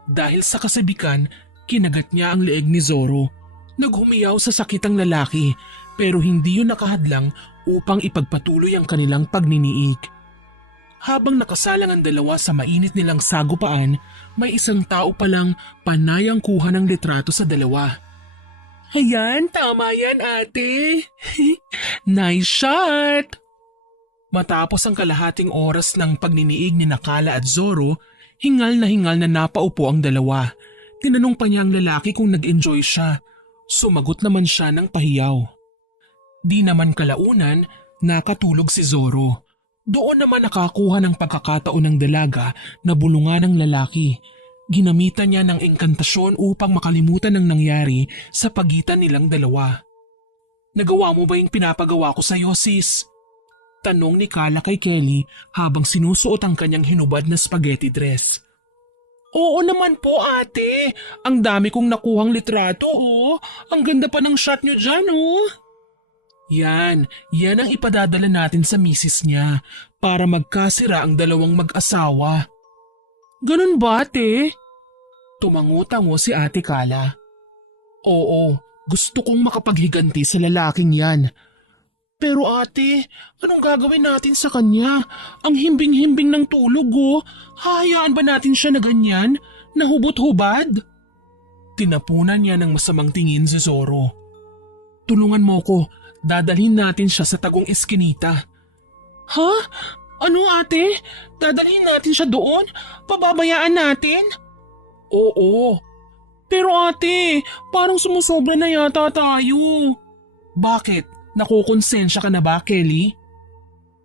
Dahil sa kasabikan, kinagat niya ang leeg ni Zoro. Naghumiyaw sa sakit ang lalaki pero hindi yun nakahadlang upang ipagpatuloy ang kanilang pagniniig. Habang nakasalang ang dalawa sa mainit nilang sagupaan, may isang tao palang panayang kuha ng litrato sa dalawa. Ayan, tama yan ate. Nice shot! Matapos ang kalahating oras ng pagniniig ni Nakala at Zoro, hingal na napaupo ang dalawa. Tinanong pa niya ang lalaki kung nag-enjoy siya. Sumagot naman siya ng pahiyaw. Di naman kalaunan, nakatulog si Zoro. Doon naman nakakuha ng pagkakataon ng dalaga na bulungan ng lalaki. Ginamitan niya ng engkantasyon upang makalimutan ang nangyari sa pagitan nilang dalawa. Nagawa mo ba yung pinapagawa ko sa'yo, sis? Tanong ni Kala kay Kelly habang sinusuot ang kanyang hinubad na spaghetti dress. Oo naman po ate, ang dami kong nakuhang litrato oh. Ang ganda pa ng shot nyo dyan oh. Yan ang ipadadala natin sa misis niya para magkasira ang dalawang mag-asawa. Ganun ba ate? Tumango-tango si Ate Kala. Oo, gusto kong makapaghiganti sa lalaking yan. Pero ate, anong gagawin natin sa kanya? Ang himbing-himbing ng tulog oh. Hahayaan ba natin siya na ganyan? Nahubot-hubad? Tinapunan niya ng masamang tingin si Zoro. Tulungan mo ko, dadalhin natin siya sa tagong eskinita. Ha? Ano ate? Dadalhin natin siya doon? Pababayaan natin? Oo. Pero ate, parang sumusobra na yata tayo. Bakit? Nakukonsensya ka na ba, Kelly?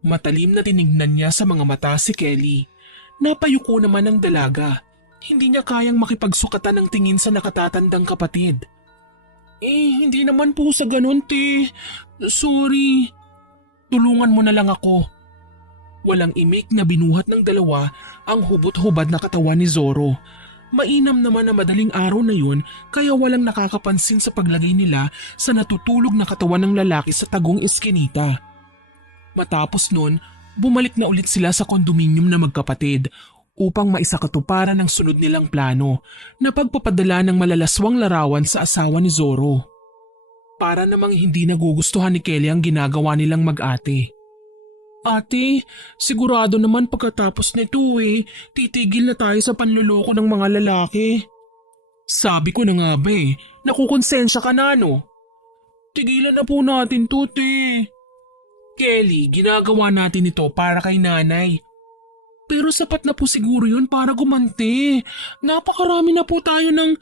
Matalim na tinignan niya sa mga mata si Kelly. Napayuko naman ang dalaga. Hindi niya kayang makipagsukatan ng tingin sa nakatatandang kapatid. Hindi naman po sa ganun, te. Sorry. Tulungan mo na lang ako. Walang imik na binuhat ng dalawa ang hubot-hubad na katawan ni Zoro. Mainam naman na madaling araw na yun kaya walang nakakapansin sa paglagay nila sa natutulog na katawan ng lalaki sa tagong eskinita. Matapos nun, bumalik na ulit sila sa kondominium na magkapatid upang maisakatuparan ang sunod nilang plano na pagpapadala ng malalaswang larawan sa asawa ni Zoro. Para namang hindi nagugustuhan ni Kelly ang ginagawa nilang mag-ate. Ate, sigurado naman pagkatapos nito titigil na tayo sa panluloko ng mga lalaki. Sabi ko na nga ba nakukonsensya ka na no? Tigilan na po natin to, te. Kelly, ginagawa natin ito para kay nanay. Pero sapat na po siguro yun para gumanti. Napakarami na po tayo ng...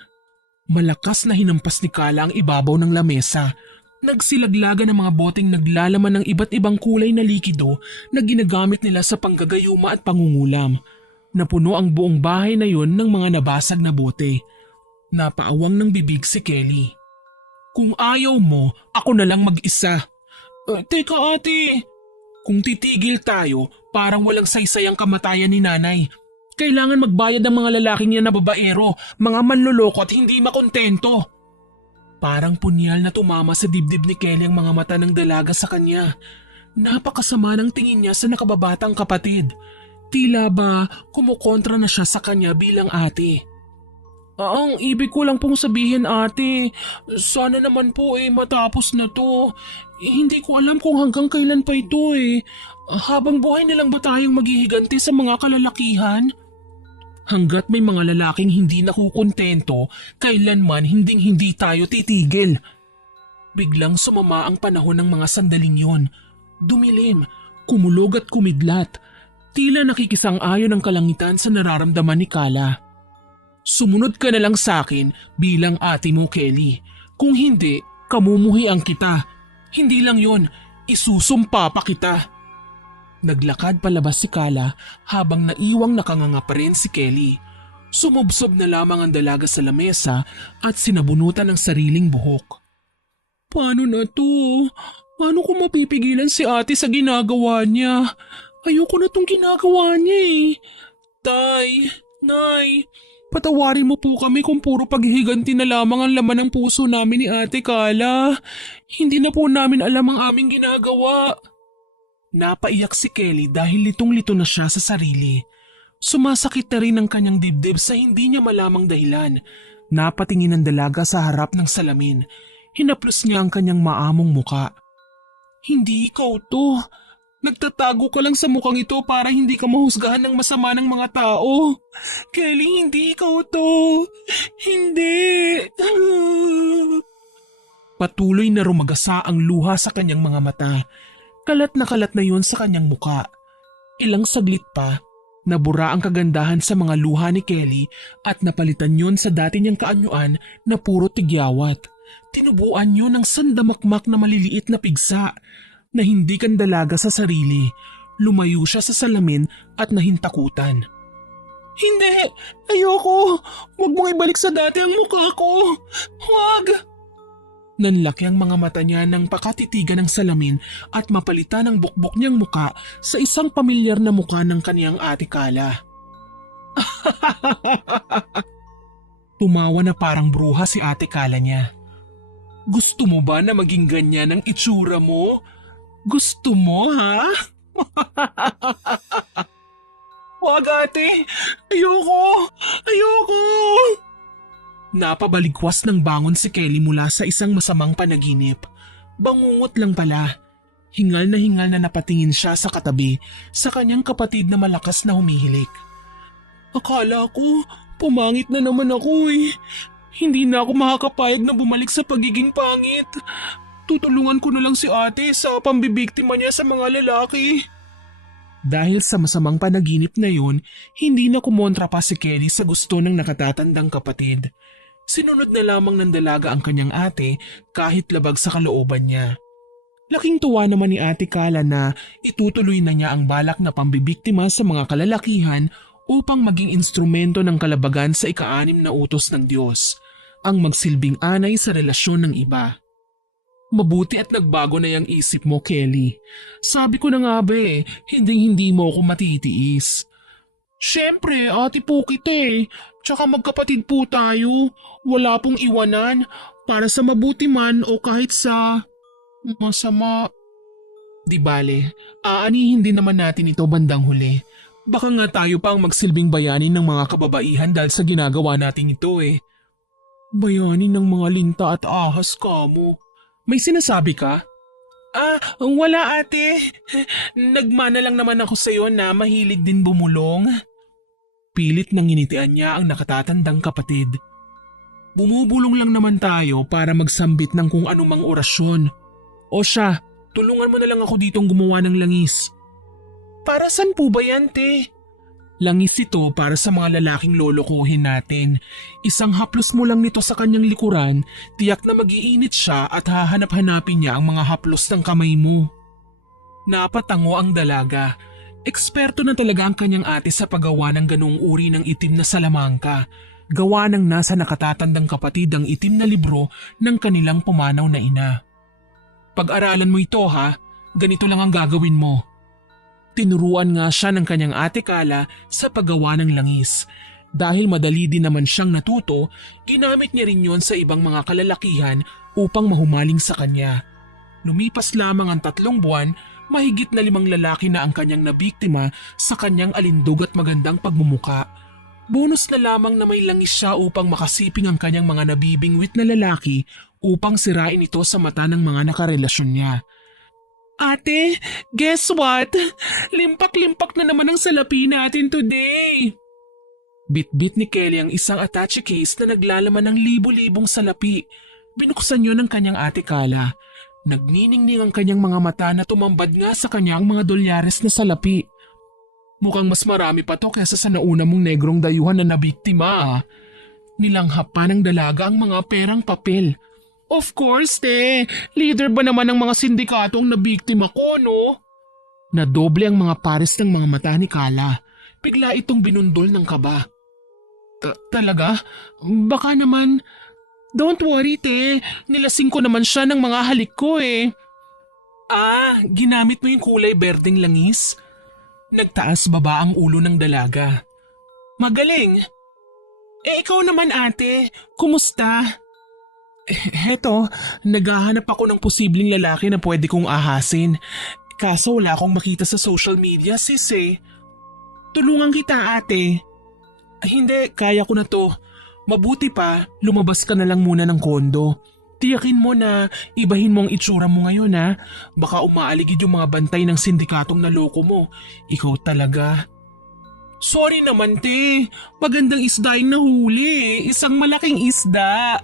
Malakas na hinampas ni Kala ang ibabaw ng lamesa. Nagsilaglagan ng mga boteng naglalaman ng iba't ibang kulay na likido na ginagamit nila sa panggagayuma at pangungulam. Napuno ang buong bahay na yun ng mga nabasag na bote. Napaawang ng bibig si Kelly. Kung ayaw mo, ako na lang mag-isa. Teka ate, kung titigil tayo, parang walang saysay ang kamatayan ni nanay. Kailangan magbayad ang mga lalaking yan na babaero, mga manloloko at hindi makontento. Parang punyal na tumama sa dibdib ni Kelly ang mga mata ng dalaga sa kanya. Napakasama ng tingin niya sa nakababatang kapatid. Tila ba kumukontra na siya sa kanya bilang ate. Ang ibig ko lang pong sabihin ate, sana naman po matapos na to. Hindi ko alam kung hanggang kailan pa ito Habang buhay na lang ba tayong maghihiganti sa mga kalalakihan? Hanggat may mga lalaking hindi nakukontento, kailanman hindi tayo titigil. Biglang sumama ang panahon ng mga sandaling yon. Dumilim, kumulog at kumidlat. Tila nakikisang-ayon ang kalangitan sa nararamdaman ni Kala. Sumunod ka na lang sa akin bilang ate mo, Kelly. Kung hindi, kamumuhian kita. Hindi lang yon, isusumpa pa kita. Naglakad palabas si Kala habang naiwang nakanganga pa rin si Kelly. Sumubsob na lamang ang dalaga sa lamesa at sinabunutan ng sariling buhok. Paano na to? Paano ko mapipigilan si ate sa ginagawa niya? Ayoko na tong ginagawa niya Tay, Nay, Patawarin mo po kami kung puro paghihiganti na lamang ang laman ng puso namin ni Ate Carla. Hindi na po namin alam ang aming ginagawa. Napaiyak si Kelly dahil litong-lito na siya sa sarili. Sumasakit na rin ang kanyang dibdib sa hindi niya malamang dahilan. Napatingin ang dalaga sa harap ng salamin. Hinaplos niya ang kanyang maamong muka. Hindi ikaw to. Nagtatago ka lang sa mukhang ito para hindi ka mahusgahan ng masama ng mga tao. Kelly, hindi ikaw to. Hindi. Patuloy na rumagasa ang luha sa kanyang mga mata. Kalat na yon sa kanyang muka. Ilang saglit pa, nabura ang kagandahan sa mga luha ni Kelly at napalitan yon sa dati niyang kaanyuan na puro tigyawat. Tinubuan yon ng sandamakmak na maliliit na pigsa na hindi kandalaga sa sarili. Lumayo siya sa salamin at nahintakutan. Hindi! Ayoko! Huwag mong ibalik sa dati ang mukha ko! Huwag! Nanlaki ang mga mata niya nang pakatitigan ng salamin at mapalitan ang bukbok niyang muka sa isang pamilyar na muka ng kaniyang Ate Carla. Tumawa na parang bruha si Ate Carla niya. Gusto mo ba na maging ganyan ang itsura mo? Gusto mo, ha? Wag, ate! Ayoko! Ayoko! Napabaligwas ng bangon si Kelly mula sa isang masamang panaginip. Bangungot lang pala. Hingal na napatingin siya sa katabi sa kanyang kapatid na malakas na humihilik. Akala ko, pumangit na naman ako eh. Hindi na ako makakapayag na bumalik sa pagiging pangit. Tutulungan ko na lang si ate sa pambibiktima niya sa mga lalaki. Dahil sa masamang panaginip na yun, hindi na kumontra pa si Kelly sa gusto ng nakatatandang kapatid. Sinunod na lamang ng dalaga ang kanyang ate kahit labag sa kalooban niya. Laking tuwa naman ni Ate Carla na itutuloy na niya ang balak na pambibiktima sa mga kalalakihan upang maging instrumento ng kalabagan sa ika-6 na utos ng Diyos, ang magsilbing anay sa relasyon ng iba. Mabuti at nagbago na yung isip mo, Kelly. Sabi ko na nga ba hindi mo ako matitiis. Siyempre, ate po kita eh. Tsaka magkapatid po tayo. Wala pong iwanan para sa mabuti man o kahit sa masama. Di bale, aanihin din naman natin ito bandang huli. Baka nga tayo pa ang magsilbing bayani ng mga kababaihan dahil sa ginagawa natin ito eh. Bayani ng mga linta at ahas kamo. May sinasabi ka? Wala ate. Nagmana lang naman ako sa iyo na mahilig din bumulong. Pilit nang initian niya ang nakatatandang kapatid. Bumubulong lang naman tayo para magsambit ng kung anumang orasyon. O siya, tulungan mo na lang ako ditong gumawa ng langis. Para saan po ba yan, te? Langis ito para sa mga lalaking lolokohin natin. Isang haplos mo lang nito sa kanyang likuran, tiyak na mag-iinit siya at hahanap-hanapin niya ang mga haplos ng kamay mo. Napatango ang dalaga. Eksperto na talaga ang kanyang ate sa paggawa ng ganung uri ng itim na salamangka. Gawa ng nasa nakatatandang kapatid ang itim na libro ng kanilang pumanaw na ina. Pag-aralan mo ito ha, ganito lang ang gagawin mo. Tinuruan nga siya ng kanyang Ate Carla sa paggawa ng langis. Dahil madali din naman siyang natuto, ginamit niya rin yon sa ibang mga kalalakihan upang mahumaling sa kanya. Lumipas lamang ang 3 buwan, mahigit na 5 lalaki na ang kanyang nabiktima sa kanyang alindog at magandang pagmumuka. Bonus na lamang na may langis siya upang makasiping ang kanyang mga nabibingwit na lalaki upang sirain ito sa mata ng mga nakarelasyon niya. Ate, guess what? Limpak-limpak na naman ang salapi natin today. Bit-bit ni Kelly ang isang attache case na naglalaman ng libo-libong salapi. Binuksan yun ng kanyang Ate Carla. Nagniningning ang kanyang mga mata na tumambad nga sa kanyang mga dolyares na salapi. Mukhang mas marami pa to kaysa sa nauna mong negrong dayuhan na nabiktima. Nilanghap pa ng dalaga ang mga perang papel. Of course, te. Leader ba naman ng mga sindikatong nabiktima ko, no? Nadoble ang mga pares ng mga mata ni Carla. Bigla itong binundol ng kaba. Talaga? Baka naman... Don't worry, te. Nilasing ko naman siya ng mga halik ko eh. Ginamit mo yung kulay berdeng langis? Nagtaas baba ang ulo ng dalaga. Magaling! Ikaw naman ate, kumusta? Heto, naghahanap ako ng posibleng lalaki na pwede kong ahasin. Kaso wala akong makita sa social media sis eh. Tulungan kita ate. Hindi, kaya ko na to. Mabuti pa, lumabas ka na lang muna ng kondo. Tiyakin mo na ibahin mo ang itsura mo ngayon ha. Baka umaaligid yung mga bantay ng sindikatong naloko mo. Ikaw talaga. Sorry naman te, magandang isda yung nahuli. Isang malaking isda.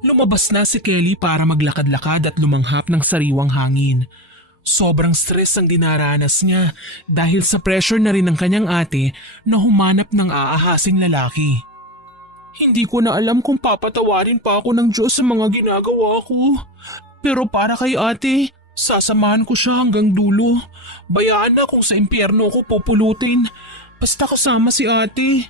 Lumabas na si Kelly para maglakad-lakad at lumanghap ng sariwang hangin. Sobrang stress ang dinaranas niya dahil sa pressure na rin ng kanyang ate na humanap ng aahasing lalaki. Hindi ko na alam kung papatawarin pa ako ng Diyos sa mga ginagawa ko. Pero para kay ate, sasamahan ko siya hanggang dulo. Bayaan na kung sa impyerno ko pupulutin. Basta kasama si ate.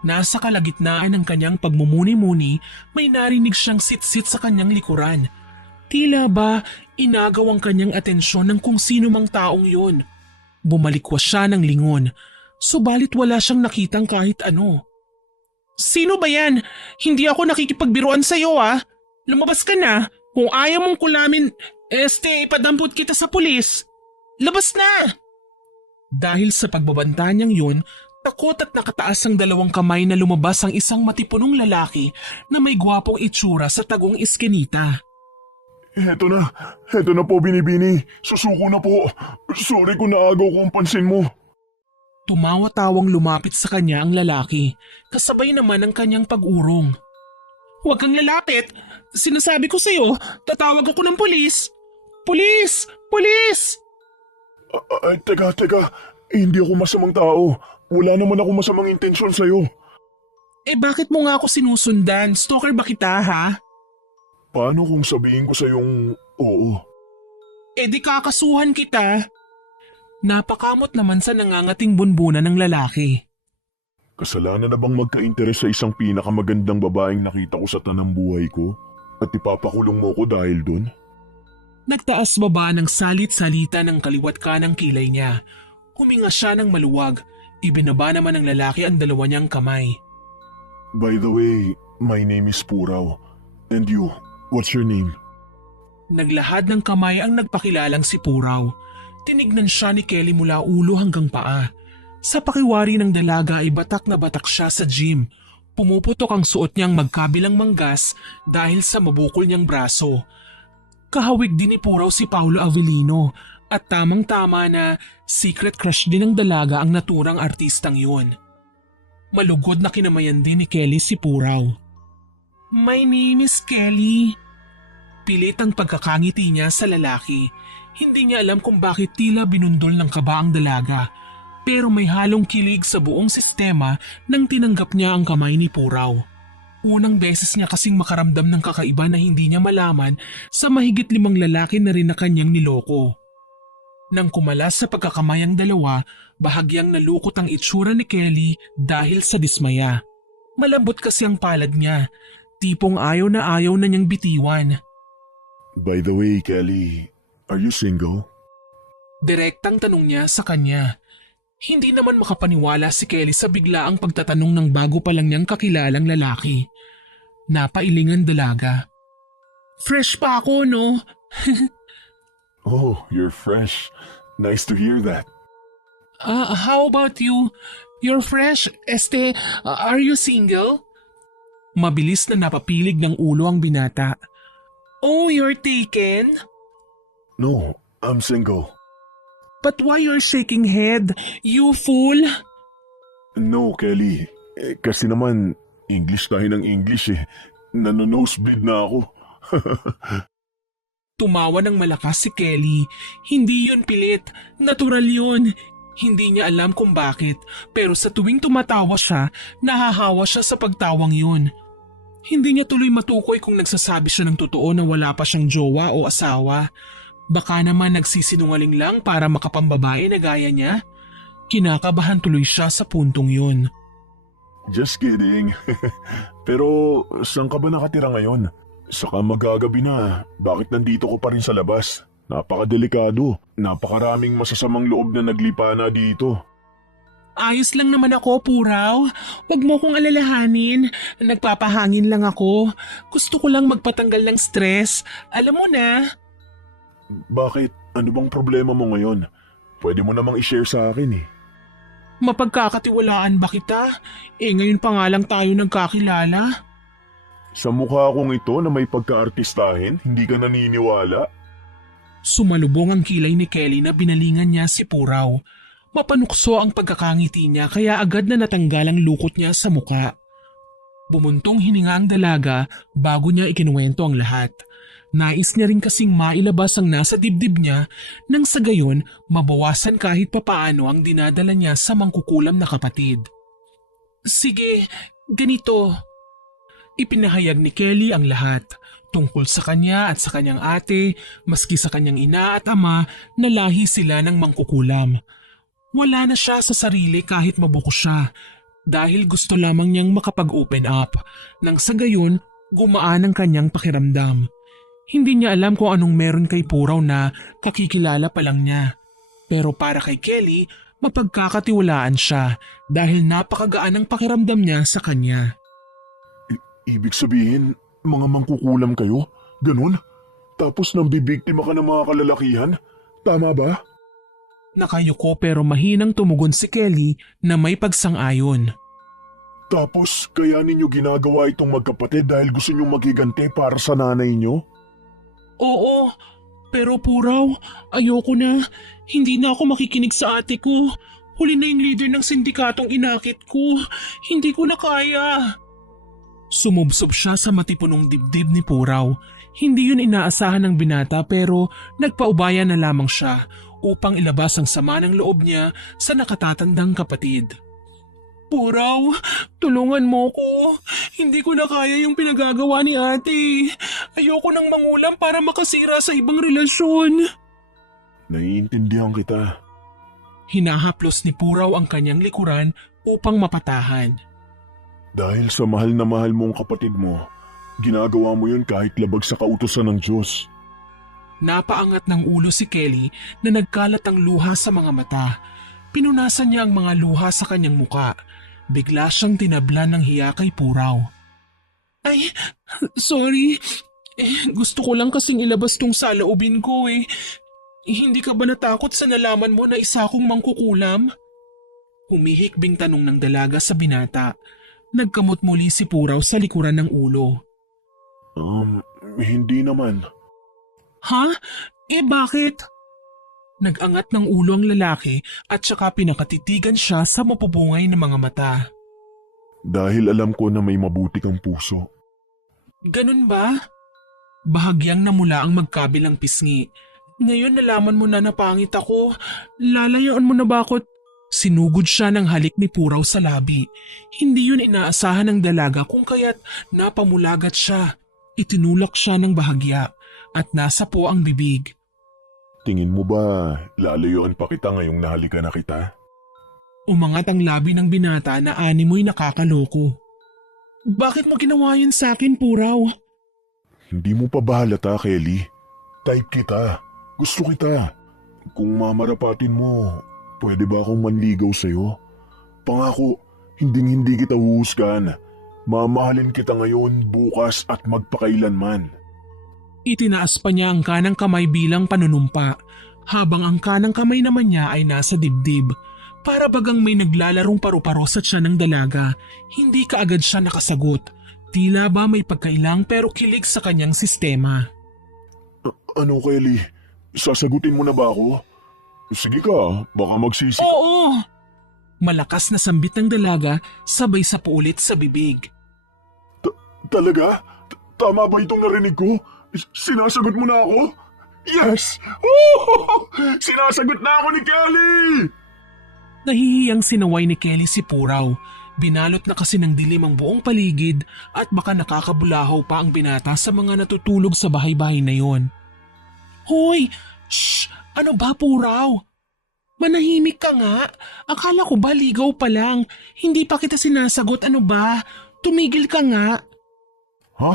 Nasa kalagitnaan ng kanyang pagmumuni-muni, may narinig siyang sit-sit sa kanyang likuran. Tila ba inagaw ang kanyang atensyon ng kung sino mang taong yun. Bumalikwas siya ng lingon, subalit wala siyang nakitang kahit ano. Sino ba yan? Hindi ako nakikipagbiruan sa'yo ah. Lumabas ka na. Kung ayaw mong kulamin, ipadampot kita sa pulis. Labas na! Dahil sa pagbabanta niyang yun, takot at nakataas ang dalawang kamay na lumabas ang isang matipunong lalaki na may gwapong itsura sa tagong iskinita. Heto na po binibini. Susuko na po. Sorry kung naagaw ko ang pansin mo. Tumawa-tawang lumapit sa kanya ang lalaki, kasabay naman ang kanyang pag-urong. Huwag kang lalapit! Sinasabi ko sa'yo, tatawag ako ng pulis! Pulis! Pulis! Teka. Hindi ako masamang tao. Wala naman ako masamang intensyon sa'yo. Bakit mo nga ako sinusundan? Stalker ba kita ha? Paano kung sabihin ko sa'yong oo? Di kakasuhan kita. Napakamot naman sa nangangating bunbunan ng lalaki. Kasalanan na bang magka-interes sa isang pinakamagandang babaeng nakita ko sa tanang buhay ko? At ipapakulong mo ko dahil dun? Nagtaas baba ng salit-salita ng kaliwat kanang kilay niya. Huminga siya ng maluwag. Ibinaba naman ng lalaki ang dalawa niyang kamay. By the way, my name is Puraw. And you, what's your name? Naglahad ng kamay ang nagpakilalang si Puraw. Tinignan siya ni Kelly mula ulo hanggang paa. Sa pakiwari ng dalaga ay batak na batak siya sa gym. Pumuputok ang suot niyang magkabilang manggas dahil sa mabukol niyang braso. Kahawig din ni Puraw si Paulo Avellino at tamang-tama na secret crush din ng dalaga ang naturang artistang yun. Malugod na kinamayan din ni Kelly si Puraw. My name is Kelly. Pilit ang pagkakangiti niya sa lalaki. Hindi niya alam kung bakit tila binundol ng kaba ang dalaga. Pero may halong kilig sa buong sistema nang tinanggap niya ang kamay ni Puraw. Unang beses niya kasing makaramdam ng kakaiba na hindi niya malaman sa mahigit 5 lalaki na rin na kanyang niloko. Nang kumalas sa pagkakamay ang dalawa, bahagyang nalukot ang itsura ni Kelly dahil sa dismaya. Malambot kasi ang palad niya, tipong ayaw na niyang bitiwan. By the way, Kelly, are you single? Direktang tanong niya sa kanya. Hindi naman makapaniwala si Kelly sa biglaang pagtatanong ng bago pa lang niyang kakilalang lalaki. Napailingan dalaga. Fresh pa ako, no? Oh, you're fresh. Nice to hear that. How about you? You're fresh? Are you single? Mabilis na napapilig ng ulo ang binata. Oh, you're taken? No, I'm single. But why you're shaking head? You fool? No, Kelly. Kasi naman, English tayo ng English eh. Nanonosebleed na ako. Tumawa ng malakas si Kelly. Hindi yun pilit. Natural yun. Hindi niya alam kung bakit. Pero sa tuwing tumatawa siya, nahahawa siya sa pagtawang yun. Hindi niya tuloy matukoy kung nagsasabi siya ng totoo na wala pa siyang jowa o asawa. Baka naman nagsisinungaling lang para makapambabae na gaya niya. Kinakabahan tuloy siya sa puntong yun. Just kidding. Pero saan ka ba nakatira ngayon? Saka magagabi na, bakit nandito ko pa rin sa labas? Napakadelikado. Napakaraming masasamang loob na naglipa na dito. Ayos lang naman ako, Puraw. Huwag mo kong alalahanin. Nagpapahangin lang ako. Gusto ko lang magpatanggal ng stress. Alam mo na. Bakit? Ano bang problema mo ngayon? Pwede mo namang i-share sa akin eh. Mapagkakatiwalaan ba kita? Ngayon pa nga lang tayo nagkakilala. Sa mukha kong ito na may pagka-artistahin, hindi ka naniniwala? Sumalubong ang kilay ni Kelly na binalingan niya si Puraw. Mapanukso ang pagkakangiti niya kaya agad na natanggal ang lukot niya sa muka. Bumuntong hininga ang dalaga bago niya ikinuwento ang lahat. Nais niya rin kasing mailabas ang nasa dibdib niya nang sa gayon mabawasan kahit papaano ang dinadala niya sa mangkukulam na kapatid. Sige, ganito. Ipinahayag ni Kelly ang lahat tungkol sa kanya at sa kanyang ate, maski sa kanyang ina at ama na lahi sila ng mangkukulam. Wala na siya sa sarili kahit mabuko siya dahil gusto lamang niyang makapag-open up nang sa gayon gumaan ang kanyang pakiramdam. Hindi niya alam kung anong meron kay Puraw na kakikilala pa lang niya. Pero para kay Kelly, mapagkakatiwalaan siya dahil napakagaan ang pakiramdam niya sa kanya. Ibig sabihin, mga mangkukulam kayo? Ganun? Tapos nang bibiktima ka ng mga kalalakihan? Tama ba? Nakayuko pero mahinang tumugon si Kelly na may pagsang-ayon. Tapos kaya ninyo ginagawa itong magkapatid dahil gusto nyong maghiganti para sa nanay nyo? Oo, pero Puraw, ayoko na. Hindi na ako makikinig sa ate ko. Huli na yung leader ng sindikatong inakit ko. Hindi ko na kaya. Sumubsob siya sa matipunong dibdib ni Puraw. Hindi yun inaasahan ng binata pero nagpaubaya na lamang siya upang ilabas ang sama ng loob niya sa nakatatandang kapatid. Puraw, tulungan mo ko. Hindi ko na kaya yung pinagagawa ni ate. Ayoko nang mangulam para makasira sa ibang relasyon. Naiintindihan kita. Hinahaplos ni Puraw ang kanyang likuran upang mapatahan. Dahil sa mahal na mahal mong kapatid mo, ginagawa mo yun kahit labag sa kautusan ng Diyos. Napaangat ng ulo si Kelly na nagkalat ang luha sa mga mata. Pinunasan niya ang mga luha sa kanyang muka. Bigla siyang tinablan ng hiya kay Puraw. Ay, sorry. Gusto ko lang kasing ilabas tong saloobin ko eh. Hindi ka ba natakot sa nalaman mo na isa akong mangkukulam? Humihikbing tanong ng dalaga sa binata. Nagkamot muli si Puraw sa likuran ng ulo. Hindi naman. Ha? Bakit? Nag-angat ng ulo ang lalaki at saka pinakatitigan siya sa mapupungay na mga mata. Dahil alam ko na may mabuti kang puso. Ganun ba? Bahagyang namula ang magkabilang pisngi. Ngayon nalaman mo na napangit ako. Lalayaan mo na ba ako? Sinugod siya ng halik ni Puraw sa labi. Hindi yun inaasahan ng dalaga kung kaya't napamulagat siya. Itinulak siya ng bahagya at nasa po ang bibig. Tingin mo ba lalayuan pa kita ngayong nahalika na kita? Umangat ang labi ng binata na animoy nakakaloko. Bakit mo ginawa yun sa akin, Puraw? Hindi mo pa ba halata, Kelly? Type kita. Gusto kita. Kung mamarapatin mo, pwede ba akong manligaw sa'yo? Pangako, hinding-hindi kita huhusgan. Mamahalin kita ngayon, bukas at magpakailanman. Itinaas pa niya ang kanang kamay bilang panunumpa, habang ang kanang kamay naman niya ay nasa dibdib. Para bagang may naglalarong paru-paro sa tiyan ng dalaga, hindi kaagad siya nakasagot. Tila ba may pagkailang pero kilig sa kanyang sistema. Ano, Kelly? Sasagutin mo na ba ako? Sige ka, baka magsisi. Oo! Malakas na sambit ng dalaga sabay sa paulit sa bibig. Talaga? Tama ba itong narinig ko? Sinasagot mo na ako? Yes! Oh! Sinasagot na ako ni Kelly! Nahihiyang sinaway ni Kelly si Puraw. Binalot na kasi ng dilim ang buong paligid at baka nakakabulahaw pa ang binata sa mga natutulog sa bahay-bahay na yon. Hoy! Shh! Ano ba, Puraw? Manahimik ka nga. Akala ko ba ligaw pa lang? Hindi pa kita sinasagot, ano ba? Tumigil ka nga. Ha?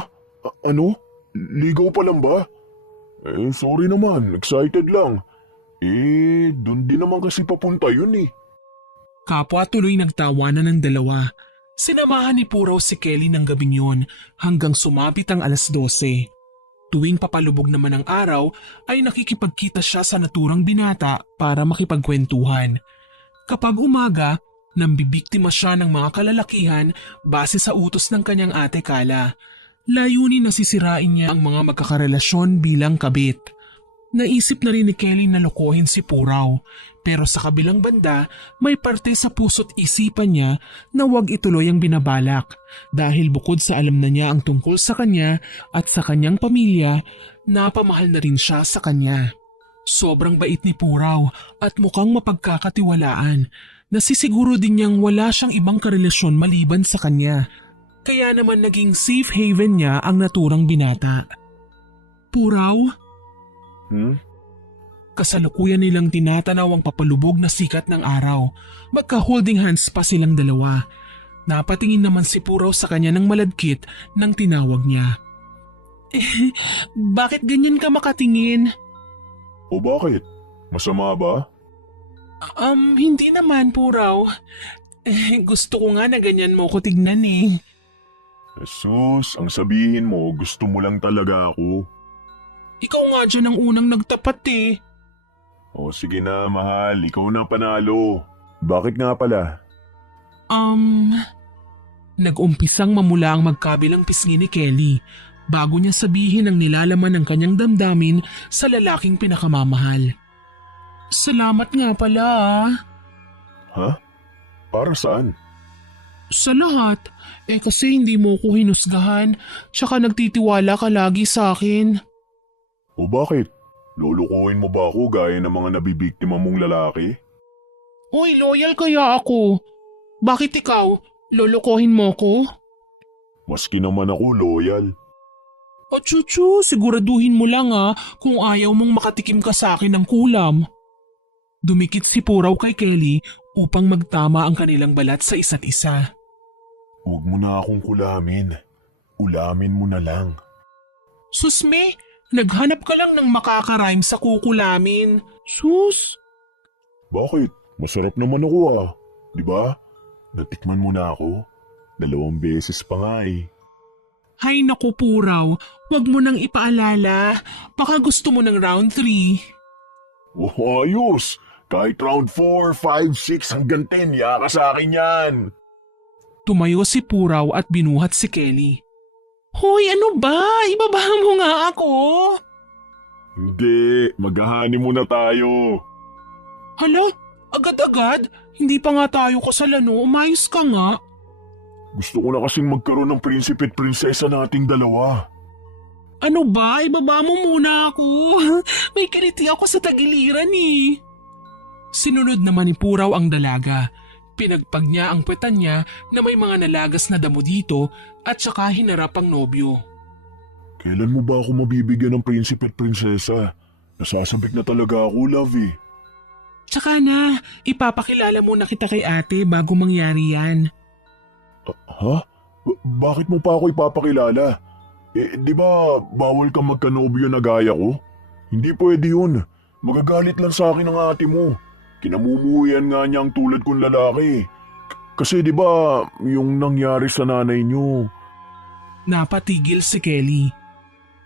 Ano? Ligaw pa lang ba? Sorry naman. Excited lang. Doon din naman kasi papunta yun eh. Kapwa tuloy nagtawanan ng dalawa. Sinamahan ni Puraw si Kelly ng gabing yun hanggang sumapit ang 12:00. Tuwing papalubog naman ng araw ay nakikipagkita siya sa naturang binata para makipagkwentuhan. Kapag umaga, nambibiktima siya ng mga kalalakihan base sa utos ng kanyang ate Kala. Layunin na sisirain niya ang mga magkakarelasyon bilang kabit. Naisip na rin ni Kelly na lokohin si Puraw, pero sa kabilang banda may parte sa puso't isipan niya na huwag ituloy ang binabalak dahil bukod sa alam na niya ang tungkol sa kanya at sa kanyang pamilya, napamahal na rin siya sa kanya. Sobrang bait ni Puraw at mukhang mapagkakatiwalaan. Nasisiguro din niyang wala siyang ibang karelasyon maliban sa kanya. Kaya naman naging safe haven niya ang naturang binata. Puraw? Kasalukuyan nilang tinatanaw ang papalubog na sikat ng araw. Magka-holding hands pa silang dalawa. Napatingin naman si Puraw sa kanya ng maladkit nang tinawag niya. Bakit ganyan ka makatingin? O bakit? Masama ba? Hindi naman, Puraw. Gusto ko nga na ganyan mo ko tignan eh. Jesus, ang sabihin mo, gusto mo lang talaga ako. Ikaw nga dyan ang unang nagtapat eh. O sige na, mahal. Ikaw na panalo. Bakit nga pala? Nag-umpisang mamula ang magkabilang pisngi ni Kelly bago niya sabihin ang nilalaman ng kanyang damdamin sa lalaking pinakamamahal. Salamat nga pala ah. Ha? Para saan? Sa lahat. Kasi hindi mo ko hinusgahan tsaka nagtitiwala ka lagi sa akin. O bakit? Lulukuhin mo ba ako gaya ng mga nabibiktima mong lalaki? Hoy, loyal kaya ako. Bakit ikaw? Lolokohin mo ko? Maski naman ako loyal. O chuchu, siguraduhin mo lang kung ayaw mong makatikim ka sa akin ng kulam. Dumikit si Puraw kay Kelly upang magtama ang kanilang balat sa isa't isa. Huwag mo na akong kulamin. Ulamin mo na lang. Susme, naghanap ka lang ng makakarhyme sa kukulamin. Sus! Bakit? Masarap naman ako Di ba? Natikman mo na ako. 2 beses pa nga eh. Hay naku Puraw, wag mo nang ipaalala. Baka gusto mo ng round 3. Oh, ayos! Kahit round 4, 5, 6 hanggang 10, yaka sa akin yan. Tumayo si Puraw at binuhat si Kelly. Hoy, ano ba? Ibaba mo nga ako. Hindi, maghahani muna tayo. Hala, agad-agad? Hindi pa nga tayo kasalano, umayos ka nga. Gusto ko na kasing magkaroon ng prinsipe at prinsesa nating dalawa. Ano ba? Ibaba mo muna ako. May kiliti ako sa tagiliran eh. Sinunod naman ni Puraw ang dalaga. Pinagpag niya ang puwetan niya na may mga nalagas na damo dito at saka hinarap ang nobyo. Kailan mo ba ako mabibigyan ng prinsipe at prinsesa? Nasasabik na talaga ako, love eh. Tsaka na, ipapakilala muna kita kay ate bago mangyari yan. Ha? Bakit mo pa ako ipapakilala? Di ba bawal ka magkanobyo na gaya ko? Hindi pwede yun. Magagalit lang sa akin ang ate mo. Kinamumuhian nga niya ang tulad kong lalaki. Kasi di ba yung nangyari sa nanay niyo? Napatigil si Kelly.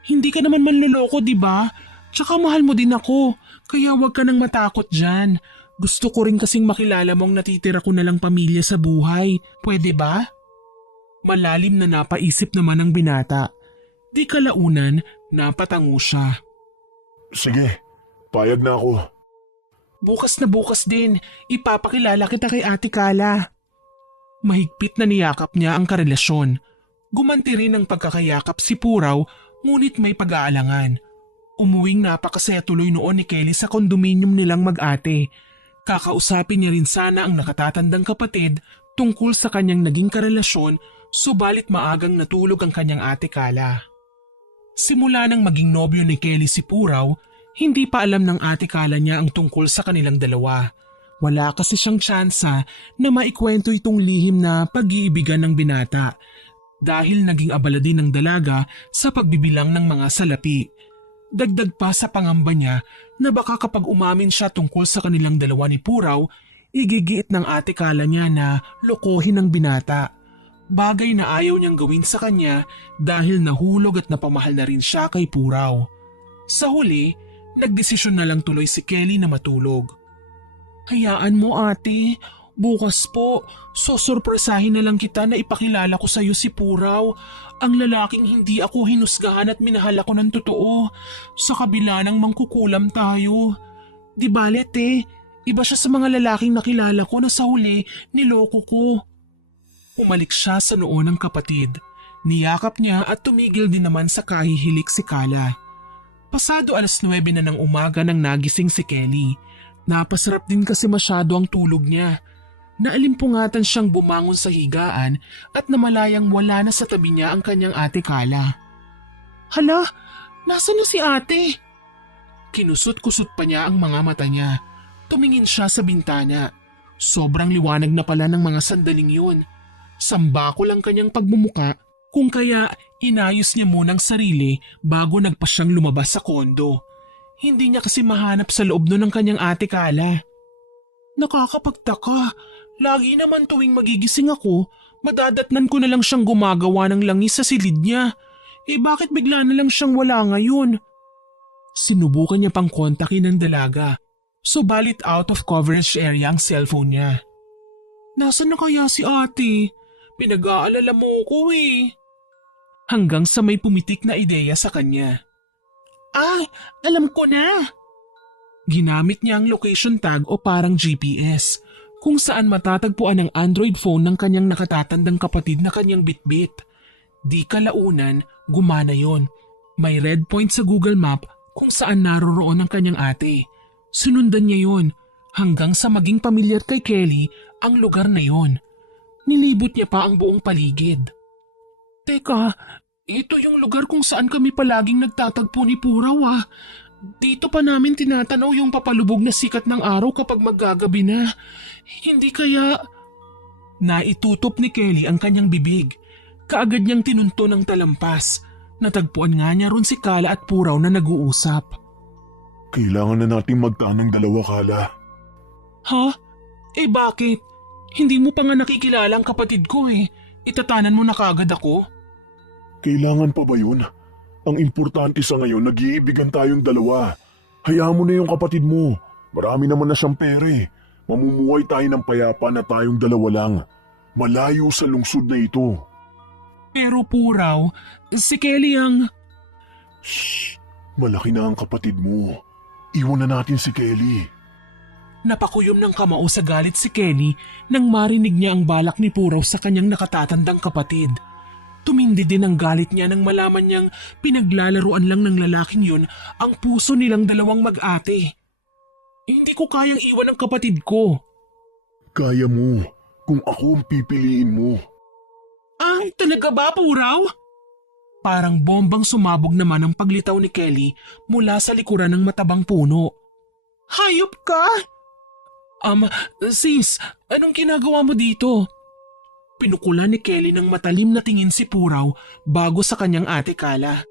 Hindi ka naman manloloko, di ba? Tsaka mahal mo din ako, kaya huwag ka nang matakot dyan. Gusto ko rin kasing makilala mong natitira ko na lang pamilya sa buhay. Pwede ba? Malalim na napaisip naman ang binata. Di kalaunan, napatango siya. Sige, payag na ako. Bukas na bukas din, ipapakilala kita kay Ate Kala. Mahigpit na niyakap niya ang karelasyon. Gumanti rin ang pagkakayakap si Puraw, ngunit may pag-aalangan. Umuwing napakasaya tuloy noon ni Kelly sa kondominium nilang mag-ate. Kakausapin niya rin sana ang nakatatandang kapatid tungkol sa kanyang naging karelasyon, subalit maagang natulog ang kanyang Ate Kala. Simula nang maging nobyo ni Kelly si Puraw, hindi pa alam ng Ate Kala niya ang tungkol sa kanilang dalawa. Wala kasi siyang tsansa na maikwento itong lihim na pag-iibigan ng binata dahil naging abala din ng dalaga sa pagbibilang ng mga salapi. Dagdag pa sa pangamba niya na baka kapag umamin siya tungkol sa kanilang dalawa ni Puraw, Igigiit ng ate Kala niya na lokohin ng binata. Bagay na ayaw niyang gawin sa kanya dahil nahulog at napamahal na rin siya kay Puraw. Sa huli, nagdesisyon na lang tuloy si Kelly na matulog. Hayaan mo ate, bukas po, susurpresahin na lang kita na ipakilala ko sa iyo si Puraw, ang lalaking hindi ako hinusgahan at minahal ako ng totoo, sa kabila ng mangkukulam tayo. Di balet iba siya sa mga lalaking nakilala ko na sa huli niloko ko. Umalik siya sa noo ng kapatid. Niyakap niya at tumigil din naman sa kahihilik si Kala. Pasado 9:00 na ng umaga nang nagising si Kelly. Napasarap din kasi masyado ang tulog niya. Naalimpungatan siyang bumangon sa higaan at namalayang wala na sa tabi niya ang kanyang ate Kala. Hala, nasaan na si ate? Kinusot-kusot pa niya ang mga mata niya. Tumingin siya sa bintana. Sobrang liwanag na pala ng mga sandaling yun. Sambako lang kanyang pagmumuka kung kaya inayos niya munang sarili bago nagpa siyang lumabas sa kondo. Hindi niya kasi mahanap sa loob nun ng kanyang ate Kala. Nakakapagtaka, lagi naman tuwing magigising ako, madadatnan ko na lang siyang gumagawa ng langis sa silid niya. Bakit bigla na lang siyang wala ngayon? Sinubukan niya pang kontakin ng dalaga, subalit out of coverage area ang cellphone niya. Nasaan na kaya si ate? Pinag-aalala mo ko Hanggang sa may pumitik na ideya sa kanya. Ay, alam ko na! Ginamit niya ang location tag o parang GPS kung saan matatagpuan ang Android phone ng kanyang nakatatandang kapatid na kanyang bitbit. Di kalaunan, gumana yon. May red point sa Google Map kung saan naroroon ang kanyang ate. Sinundan niya yon hanggang sa maging pamilyar kay Kelly ang lugar na yon. Nilibot niya pa ang buong paligid. Teka, ito yung lugar kung saan kami palaging nagtatagpo ni Puraw Dito pa namin tinatanaw yung papalubog na sikat ng araw kapag maggagabi na. Hindi kaya... Naitutop ni Kelly ang kanyang bibig. Kaagad niyang tinunto ng talampas. Natagpuan nga niya ron si Kala at Puraw na nag-uusap. Kailangan na nating magtanang dalawa, Kala. Ha? Bakit? Hindi mo pa nga nakikilala ang kapatid ko Itatanan mo na kagad ako? Kailangan pa ba yun? Ang importante sa ngayon, nag-iibigan tayong dalawa. Hayaan mo na yung kapatid mo. Marami naman na siyang pere. Mamumuhay tayo ng payapa na tayong dalawa lang. Malayo sa lungsod na ito. Pero Puraw, si Kelly ang... Shh! Malaki na ang kapatid mo. Iwan na natin si Kelly. Napakuyom ng kamao sa galit si Kelly nang marinig niya ang balak ni Puraw sa kanyang nakatatandang kapatid. Tumindi din ang galit niya nang malaman niyang pinaglalaruan lang ng lalaking yun ang puso nilang dalawang mag-ate. Hindi ko kayang iwan ang kapatid ko. Kaya mo, kung ako ang pipiliin mo. Ay, talaga ba, Puraw? Parang bombang sumabog naman ang paglitaw ni Kelly mula sa likuran ng matabang puno. Hayop ka! Sis, anong ginagawa mo dito? Pinukulan ni Kelly ng matalim na tingin si Puraw bago sa kanyang ate Kala.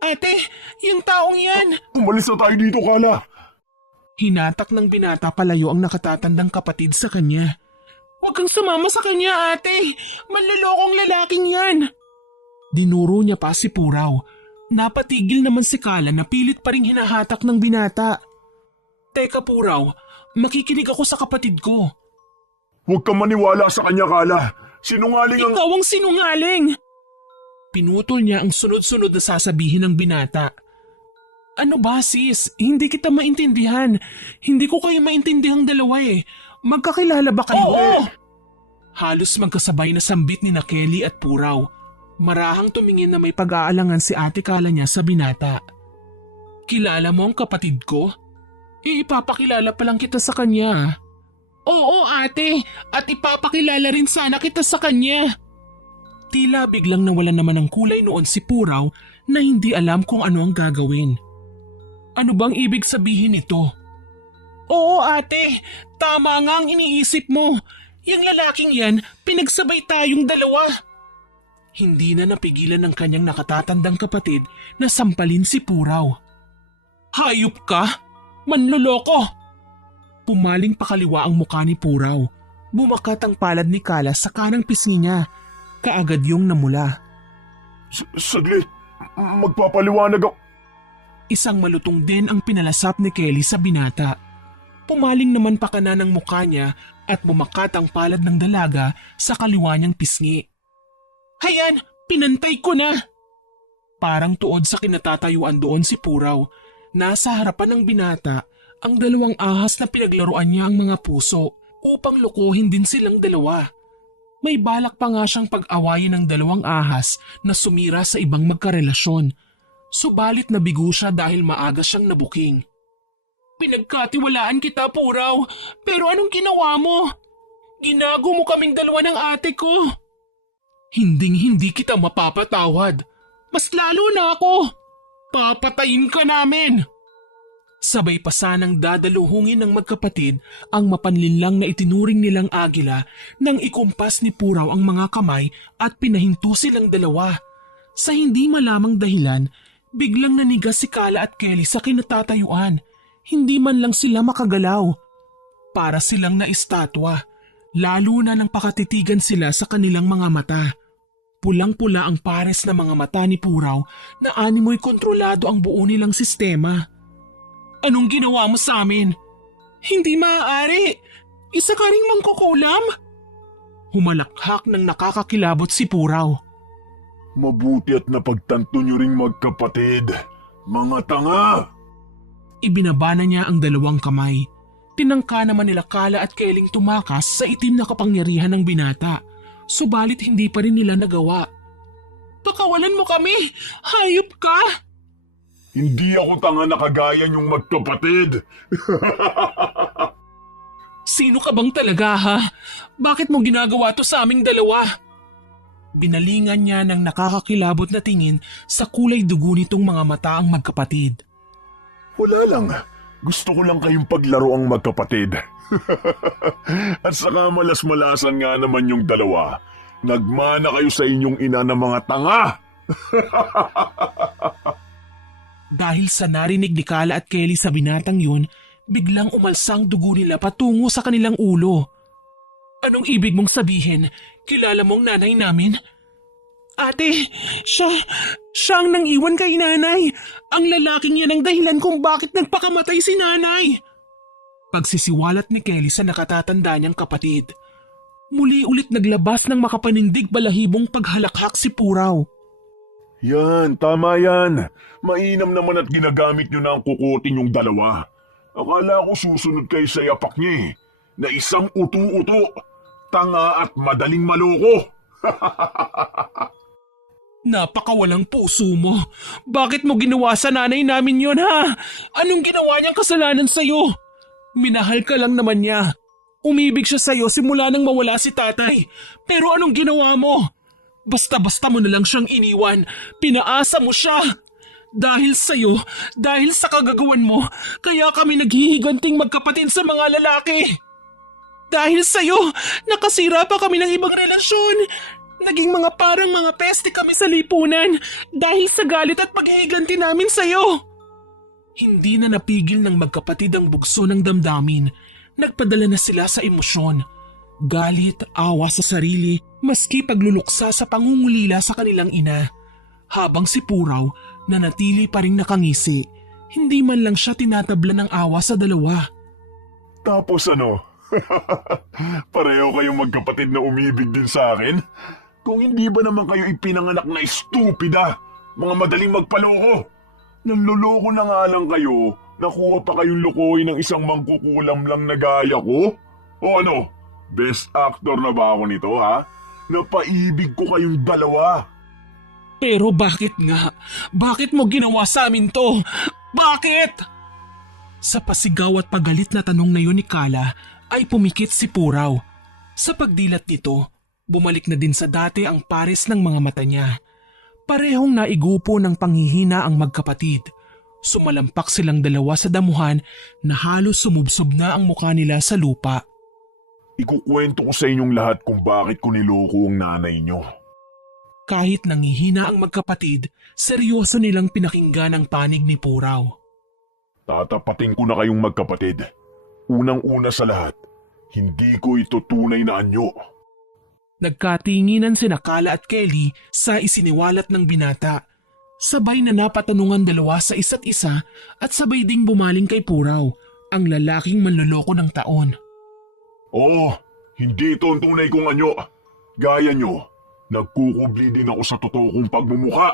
Ate, yung taong yan! Umalis na tayo dito, Kala! Hinatak ng binata palayo ang nakatatandang kapatid sa kanya. Huwag kang sumama sa kanya, ate! Manlolokong lalaking yan! Dinuro niya pa si Puraw. Napatigil naman si Kala na pilit pa ring hinahatak ng binata. Teka Puraw, makikinig ako sa kapatid ko. Huwag kang maniwala sa kanya, Kala. Sinungaling ang... Ikaw ang sinungaling! Pinutol niya ang sunod-sunod na sasabihin ng binata. Ano ba sis? Hindi kita maintindihan. Hindi ko kayo maintindihang dalawa Magkakilala ba kayo? Oo! Halos magkasabay na sambit ni na Kelly at Puraw. Marahang tumingin na may pag-aalangan si ate Kala niya sa binata. Kilala mo ang kapatid ko? Ipapakilala pa lang kita sa kanya. Oo ate, at ipapakilala rin sana kita sa kanya. Tila biglang nawalan naman ng kulay noon si Puraw na hindi alam kung ano ang gagawin. Ano bang ibig sabihin nito? Oo ate, tama nga ang iniisip mo. Yung lalaking yan, pinagsabay tayong dalawa. Hindi na napigilan ng kanyang nakatatandang kapatid na sampalin si Puraw. Hayop ka? Manloloko! Pumaling pakaliwa ang mukha ni Puraw. Bumakat ang palad ni Kala sa kanang pisngi niya. Kaagad yung namula. Saglit, magpapaliwanag ako. Isang malutong din ang pinalasap ni Kelly sa binata. Pumaling naman pakana ng mukha niya at bumakat ang palad ng dalaga sa kaliwa niyang pisngi. Hayan, pinantay ko na! Parang tuod sa kinatatayuan doon si Puraw. Nasa harapan ng binata ang dalawang ahas na pinaglaruan niya ang mga puso upang lokohin din silang dalawa. May balak pa nga siyang pag-awayin ng dalawang ahas na sumira sa ibang magkarelasyon. Subalit nabigo siya dahil maaga siyang nabuking. Pinagkatiwalaan kita, Puraw, pero anong ginawa mo? Ginago mo kaming dalawa ng ate ko. Hinding-hindi kita mapapatawad. Mas lalo na ako. Papatayin ka namin. Sabay pa sanang dadaluhungin ng magkapatid ang mapanlinlang na itinuring nilang agila nang ikumpas ni Puraw ang mga kamay at pinahinto silang dalawa. Sa hindi malamang dahilan, biglang nanigas si Kala at Kelly sa kinatatayuan. Hindi man lang sila makagalaw. Para silang naistatwa, lalo na nang pakatitigan sila sa kanilang mga mata. Pulang-pula ang pares na mga mata ni Puraw na animoy kontrolado ang buo nilang sistema. Anong ginawa mo sa amin? Hindi maaari. Isa ka ring mangkukulam? Humalakhak ng nakakakilabot si Puraw. Mabuti at napagtanto niyo ring magkapatid. Mga tanga! Ibinabana niya ang dalawang kamay. Tinangka naman nila Kala at Kelling tumakas sa itim na kapangyarihan ng binata. Subalit hindi pa rin nila nagawa. Pakawalan mo kami! Hayop ka! Hindi ako tanga na kagaya niyong magkapatid. Sino ka bang talaga ha? Bakit mo ginagawa to sa aming dalawa? Binalingan niya ng nakakakilabot na tingin sa kulay dugo nitong mga mata ang magkapatid. Wala lang. Gusto ko lang kayong paglaro ang magkapatid. At saka malas-malasan nga naman yung dalawa. Nagmana kayo sa inyong ina ng mga tanga. Dahil sa narinig ni Kala at Kelly sa binatang yun, biglang umalsang dugo nila patungo sa kanilang ulo. Anong ibig mong sabihin? Kilala mong nanay namin? Ate, siya ang nang-iwan kay nanay. Ang lalaking yan ang dahilan kung bakit nagpakamatay si nanay. Pagsisiwalat ni Kelly sa nakatatanda niyang kapatid. Muli ulit naglabas ng makapanindig balahibong paghalakhak si Puraw. Yan, tama yan. Mainam naman at ginagamit nyo na ang kukutin yung dalawa. Akala ko susunod kayo sa yapak niya na isang utu-utu, tanga at madaling maloko. Napakawalang puso mo. Bakit mo ginawa sa nanay namin yon ha? Anong ginawa niyang kasalanan sa'yo? Minahal ka lang naman niya. Umibig siya sa'yo simula nang mawala si tatay. Pero anong ginawa mo? Basta-basta mo na lang siyang iniwan. Pinaasa mo siya. Dahil sa'yo, dahil sa kagagawan mo, kaya kami naghihiganting magkapatid sa mga lalaki. Dahil sa'yo, nakasira pa kami ng ibang relasyon. Naging mga parang mga peste kami sa lipunan dahil sa galit at paghihiganti namin sa'yo. Hindi na napigil ng magkapatid ang bugso ng damdamin. Nagpadala na sila sa emosyon. Galit, awa sa sarili, maski pagluluksa sa pangungulila sa kanilang ina. Habang si Puraw nanatili pa ring nakangisi, hindi man lang siya tinatabla ng awa sa dalawa. Tapos ano? Pareho kayong magkapatid na umibig din sa akin? Kung hindi ba naman kayo ipinanganak na estupida, mga madaling magpaloko? Nanloloko na nga lang kayo, nakuha pa kayong lokohin ng isang mangkukulam lang na gaya ko? O ano? Best actor na ba ako nito ha? Napaibig ko kayong dalawa. Pero bakit nga? Bakit mo ginawa sa amin to? Bakit? Sa pasigaw at pagalit na tanong na yun ni Kala ay pumikit si Puraw. Sa pagdilat nito, bumalik na din sa dati ang pares ng mga mata niya. Parehong naigupo ng panghihina ang magkapatid. Sumalampak silang dalawa sa damuhan na halos sumubsob na ang mukha nila sa lupa. Ikukwento ko sa inyong lahat kung bakit ko niloko ang nanay nyo. Kahit nangihina ang magkapatid, seryoso nilang pinakinggan ang panig ni Puraw. Tatapatin ko na kayong magkapatid. Unang-una sa lahat, hindi ko ito tunay na anyo. Nagkatinginan sina Kala at Kelly sa isiniwalat ng binata. Sabay na napatanungan dalawa sa isa't isa at sabay ding bumaling kay Puraw, ang lalaking manloloko ng taon. Oo, hindi ito ang tunay kong anyo. Gaya nyo, nagkukubli din ako sa totoo kong pagmumukha.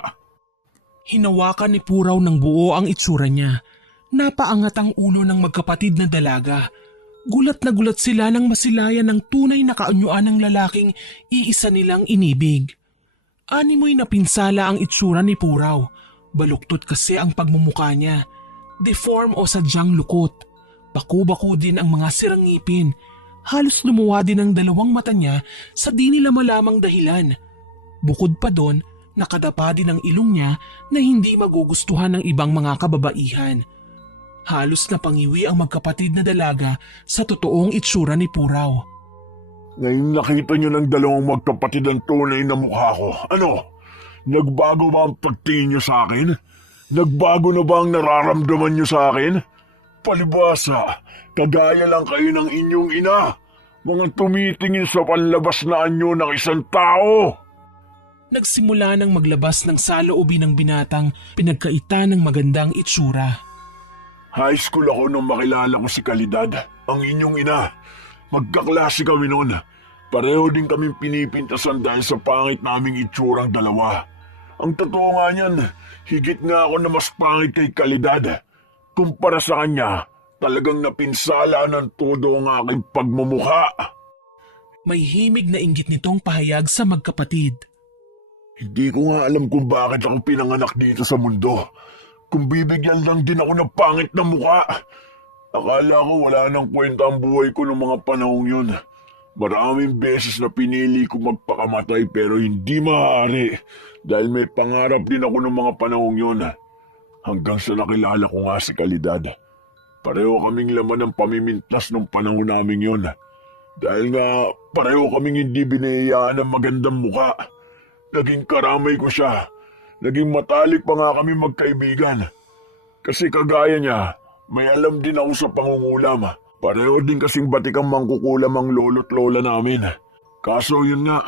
Hinawakan ni Puraw ng buo ang itsura niya. Napaangat ang ulo ng magkapatid na dalaga. Gulat na gulat sila nang masilayan ng tunay na kaanyuan ng lalaking iisa nilang inibig. Animoy napinsala ang itsura ni Puraw. Baluktot kasi ang pagmumukha niya. Deform o sadyang lukot. Baku-baku din ang mga sirang ngipin. Halos lumuwa din ang dalawang mata niya sa di nila malamang dahilan. Bukod pa doon, nakadapa din ang ilong niya na hindi magugustuhan ng ibang mga kababaihan. Halos napangiwi ang magkapatid na dalaga sa totoong itsura ni Puraw. Ngayon nakita nyo ng dalawang magkapatid ang tunay na mukha ko. Ano? Nagbago ba ang pagtingin nyo sa akin? Nagbago na ba ang nararamdaman nyo sa akin? Palibasa, kagaya lang kayo ng inyong ina. Mga tumitingin sa panlabas na anyo ng isang tao. Nagsimula nang maglabas ng saloobin ng binatang pinagkaita ng magandang itsura. High school ako nung makilala ko si Kalidad, ang inyong ina. Magkaklase kami noon. Pareho din kaming pinipintasan dahil sa pangit naming itsurang dalawa. Ang totoo nga niyan, higit nga ako na mas pangit kay Kalidad. Kumpara sa kanya, talagang napinsala ng todo ang aking pagmumukha. May himig na inggit nitong pahayag sa magkapatid. Hindi ko nga alam kung bakit ako pinanganak dito sa mundo. Kung bibigyan lang din ako ng pangit na mukha. Akala ko wala nang kwenta ang buhay ko noong mga panahong yun. Maraming beses na pinili ko magpakamatay pero hindi maaari dahil may pangarap din ako noong mga panahong yun. Hanggang sa nakilala ko nga si Kalidad. Pareho kaming laman ng pamimintas nung panahon namin yun. Dahil nga pareho kaming hindi binayaan ng magandang mukha. Naging karamay ko siya. Naging matalik pa nga kami magkaibigan. Kasi kagaya niya, may alam din ako sa pangungulam. Pareho din kasing batikang mangkukulam ang lolo't lola namin. Kaso yun nga,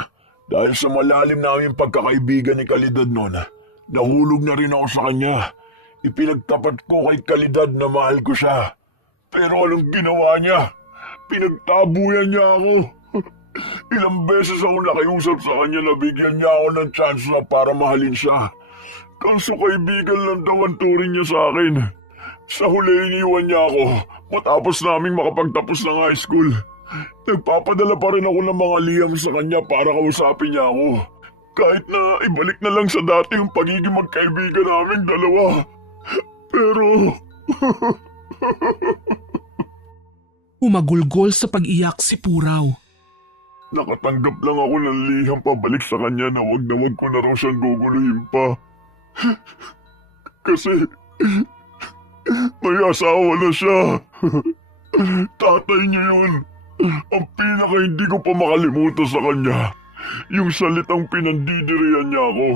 dahil sa malalim namin pagkakaibigan ni Kalidad noon, nahulog na rin ako sa kanya. Ipinagtapat ko kay Kalidad na mahal ko siya. Pero anong ginawa niya? Pinagtabuyan niya ako. Ilang beses ako nakiusap sa kanya na bigyan niya ako ng chance na para mahalin siya. Kaso kaibigan lang daw ang turing niya sa akin. Sa huli iniwan niya ako matapos naming makapagtapos ng high school. Nagpapadala pa rin ako ng mga liham sa kanya para kausapin niya ako. Kahit na ibalik na lang sa dati yung pagiging magkaibigan naming dalawa. Pero... Umagulgol sa pag-iyak si Puraw. Nakatanggap lang ako ng liham pabalik sa kanya na wag ko na raw siyang guguluhin pa. Kasi may asawa na siya. Tatay niya yun. Ang pinaka hindi ko pa makalimutan sa kanya, yung salitang pinandidirihan niya ako.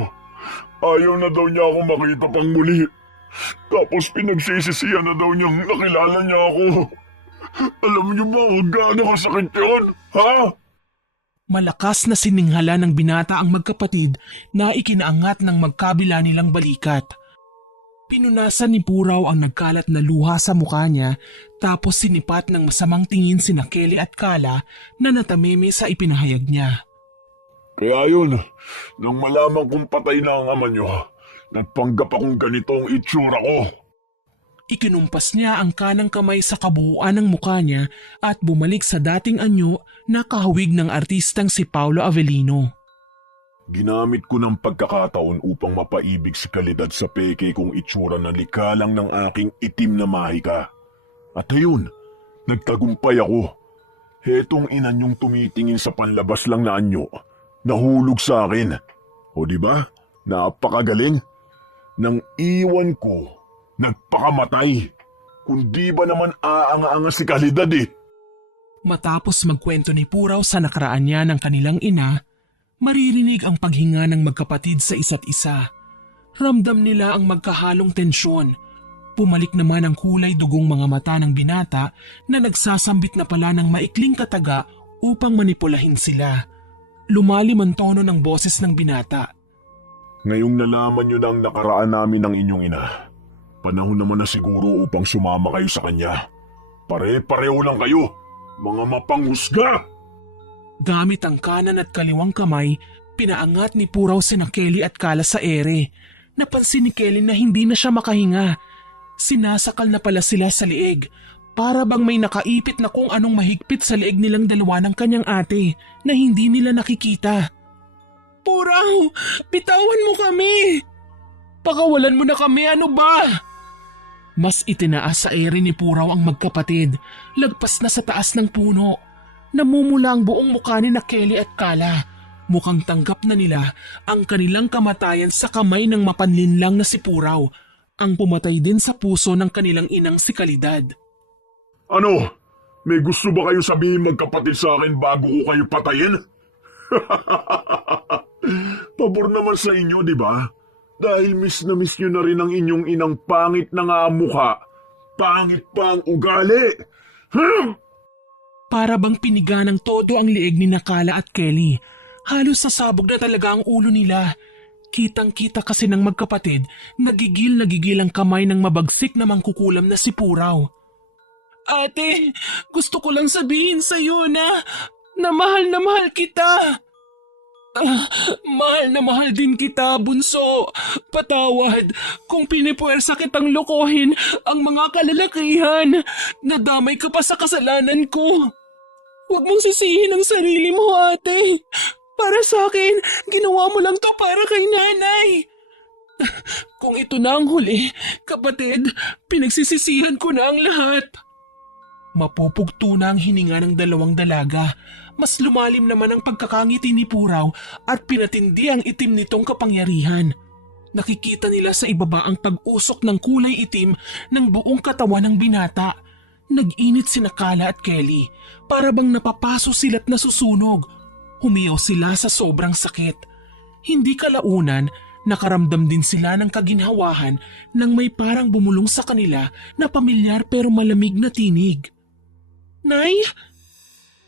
Ayaw na daw niya ako makita pang muli. Tapos pinagsisisihan na daw niyang nakilala niya ako. Alam niyo ba kung gaano kasakit yun? Ha? Malakas na sininghala ng binata ang magkapatid na ikinaangat ng magkabila nilang balikat. Pinunasan ni Puraw ang nagkalat na luha sa mukha niya tapos sinipat ng masamang tingin sina Kelly at Kala na natameme sa ipinahayag niya. Kaya yun, nang malaman kong patay na ang ama niyo, nagpanggap akong ganito ang itsura ko. Ikinumpas niya ang kanang kamay sa kabuuan ng mukha niya at bumalik sa dating anyo na kahawig ng artistang si Paolo Avellino. Ginamit ko ng pagkakataon upang mapaibig si Kalidad sa peke kong itsura na likalang ng aking itim na mahika. At ayun, nagtagumpay ako. Hetong inanyong tumitingin sa panlabas lang na anyo, nahulog sa akin. O diba? Napakagaling. Nang iwan ko, nagpakamatay. Kundi ba naman aanga-anga si Kalidad eh. Matapos magkwento ni Puraw sa nakaraan niya ng kanilang ina, maririnig ang paghinga ng magkapatid sa isa't isa. Ramdam nila ang magkahalong tensyon. pumalik naman ang kulay dugong mga mata ng binata na nagsasambit na pala ng maikling kataga upang manipulahin sila. Lumalim ang tono ng boses ng binata. Ngayong nalaman niyo na ang nakaraan namin ng inyong ina, panahon naman na siguro upang sumama kayo sa kanya. Pare-pareho lang kayo, mga mapanghusga! Gamit ang kanan at kaliwang kamay, pinaangat ni Puraw sina Kelly at Kala sa ere. Napansin ni Kelly na hindi na siya makahinga. Sinasakal na pala sila sa liig. Para bang may nakaipit na kung anong mahigpit sa liig nilang dalawa ng kanyang ate na hindi nila nakikita. Puraw! Bitawan mo kami! Pakawalan mo na kami, ano ba? Mas itinaas sa ere ni Puraw ang magkapatid, lagpas na sa taas ng puno. Namumula ang buong mukha ni na Kelly at Kala. Mukhang tanggap na nila ang kanilang kamatayan sa kamay ng mapanlinlang na si Puraw, ang pumatay din sa puso ng kanilang inang si Kalidad. Ano? May gusto ba kayo sabihin magkapatid sa akin bago ko kayo patayin? Pabor naman sa inyo, di ba? Dahil miss na miss nyo na rin ang inyong inang pangit na nga mukha. Pangit pa ang ugali. Para bang piniga ng todo ang liig ni Nakala at Kelly. Halos sasabog na talaga ang ulo nila. Kitang-kita kasi ng magkapatid, nagigil ang kamay ng mabagsik na mangkukulam na si Puraw. Ate, gusto ko lang sabihin sa'yo na mahal kita. Mahal na mahal din kita, bunso. Patawad kung pinipuwersa kitang lokohin ang mga kalalakihan. Nadamay ka pa sa kasalanan ko. Huwag mong sisihin ang sarili mo, ate. Para sa akin, ginawa mo lang to para kay nanay. Kung ito na ang huli, kapatid, pinagsisisihan ko na ang lahat. Mapupugto na ang hininga ng dalawang dalaga. Mas lumalim naman ang pagkakangiti ni Puraw at pinatindi ang itim nitong kapangyarihan. Nakikita nila sa ibaba ang pag-usok ng kulay itim ng buong katawan ng binata. Nag-init si Nakala at Kelly. Para bang napapaso sila't nasusunog. Humiyaw sila sa sobrang sakit. Hindi kalaunan, nakaramdam din sila ng kaginhawahan nang may parang bumulong sa kanila na pamilyar pero malamig na tinig. Nay?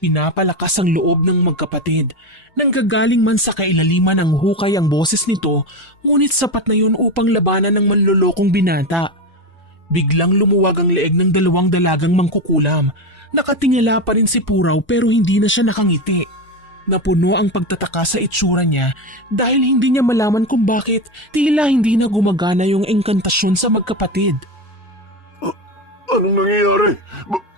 Pinapalakas ang loob ng magkapatid. Nanggagaling man sa kailaliman ng hukay ang boses nito, ngunit sapat na yun upang labanan ng manlolokong binata. Biglang lumuwag ang leeg ng dalawang dalagang mangkukulam. Nakatingala pa rin si Puraw pero hindi na siya nakangiti. Napuno ang pagtataka sa itsura niya dahil hindi niya malaman kung bakit tila hindi na gumagana yung engkantasyon sa magkapatid. Anong nangyayari?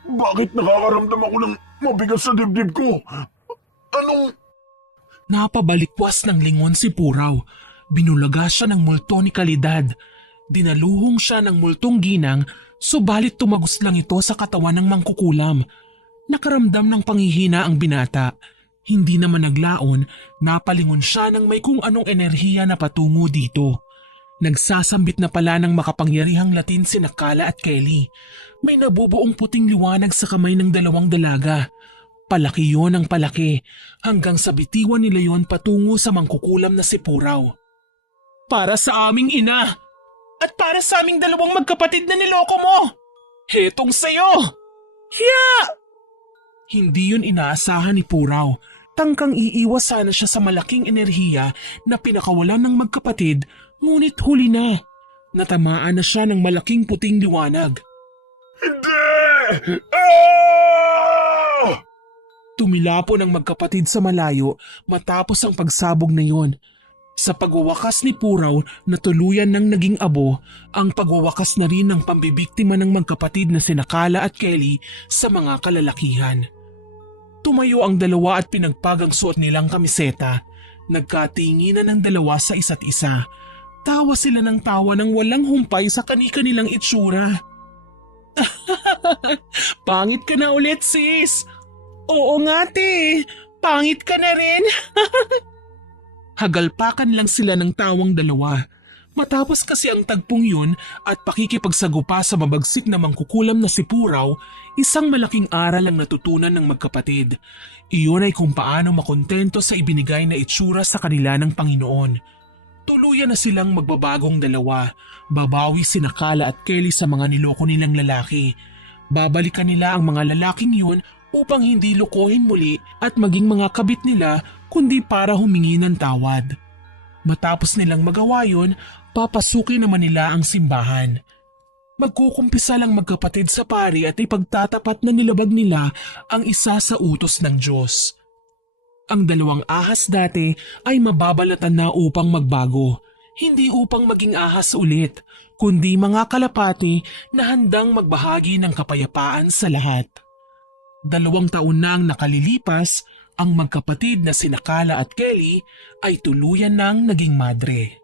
Bakit nakakaramdam ako ng mabigat sa dibdib ko? Napabalikwas ng lingon si Puraw. Binulaga siya ng multo ni Kalidad. Dinaluhong siya ng multong ginang, subalit tumagos lang ito sa katawan ng mangkukulam. Nakaramdam ng panghihina ang binata. Hindi naman naglaon, napalingon siya ng may kung anong enerhiya na patungo dito. Nagsasambit na pala ng makapangyarihang Latin si Nakala at Kelly. May nabubuong puting liwanag sa kamay ng dalawang dalaga. Palaki yon ang palaki, hanggang sa bitiwan nila yon patungo sa mangkukulam na si Puraw. Para sa aming ina! At para sa aming dalawang magkapatid na niloko mo! Hetong sayo! Hiya! Hindi yun inaasahan ni Puraw. Tangkang iiwas sana siya sa malaking enerhiya na pinakawalan ng magkapatid, ngunit huli na. Natamaan na siya ng malaking puting liwanag. Hindi! Ah! Tumilapon ang magkapatid sa malayo matapos ang pagsabog na yon. Sa pagwawakas ni Puraw na tuluyan ng naging abo, ang pagwawakas na rin ng pambibiktima ng magkapatid na sina Kala at Kelly sa mga kalalakihan. Tumayo ang dalawa at pinagpag ang suot nilang kamiseta. Nagkatinginan ng dalawa sa isa't isa. Tawa sila ng tawa nang walang humpay sa kani-kanilang itsura. Pangit ka na ulit, sis! Oo nga, te. Pangit ka na rin. Hagalpakan lang sila ng tawang dalawa. Matapos kasi ang tagpong yun at pakikipagsagupa sa mabagsik na mangkukulam na si Puraw, isang malaking aral ang natutunan ng magkapatid. Iyon ay kung paano makontento sa ibinigay na itsura sa kanila ng Panginoon. Tuluyan na silang magbabagong dalawa. Babawi sina Kala at Kelly sa mga niloko nilang lalaki. Babalikan nila ang mga lalaking yun upang hindi lukohin muli at maging mga kabit nila kundi para humingi ng tawad. Matapos nilang magawa yun, papasukin naman nila ang simbahan. Magkukumpisa lang magkapatid sa pari at ipagtatapat na nilabag nila ang isa sa utos ng Diyos. Ang dalawang ahas dati ay mababalatan na upang magbago, hindi upang maging ahas ulit, kundi mga kalapati na handang magbahagi ng kapayapaan sa lahat. 2 taon na ang nakalilipas, ang magkapatid na sina Kala at Kelly ay tuluyan nang naging madre.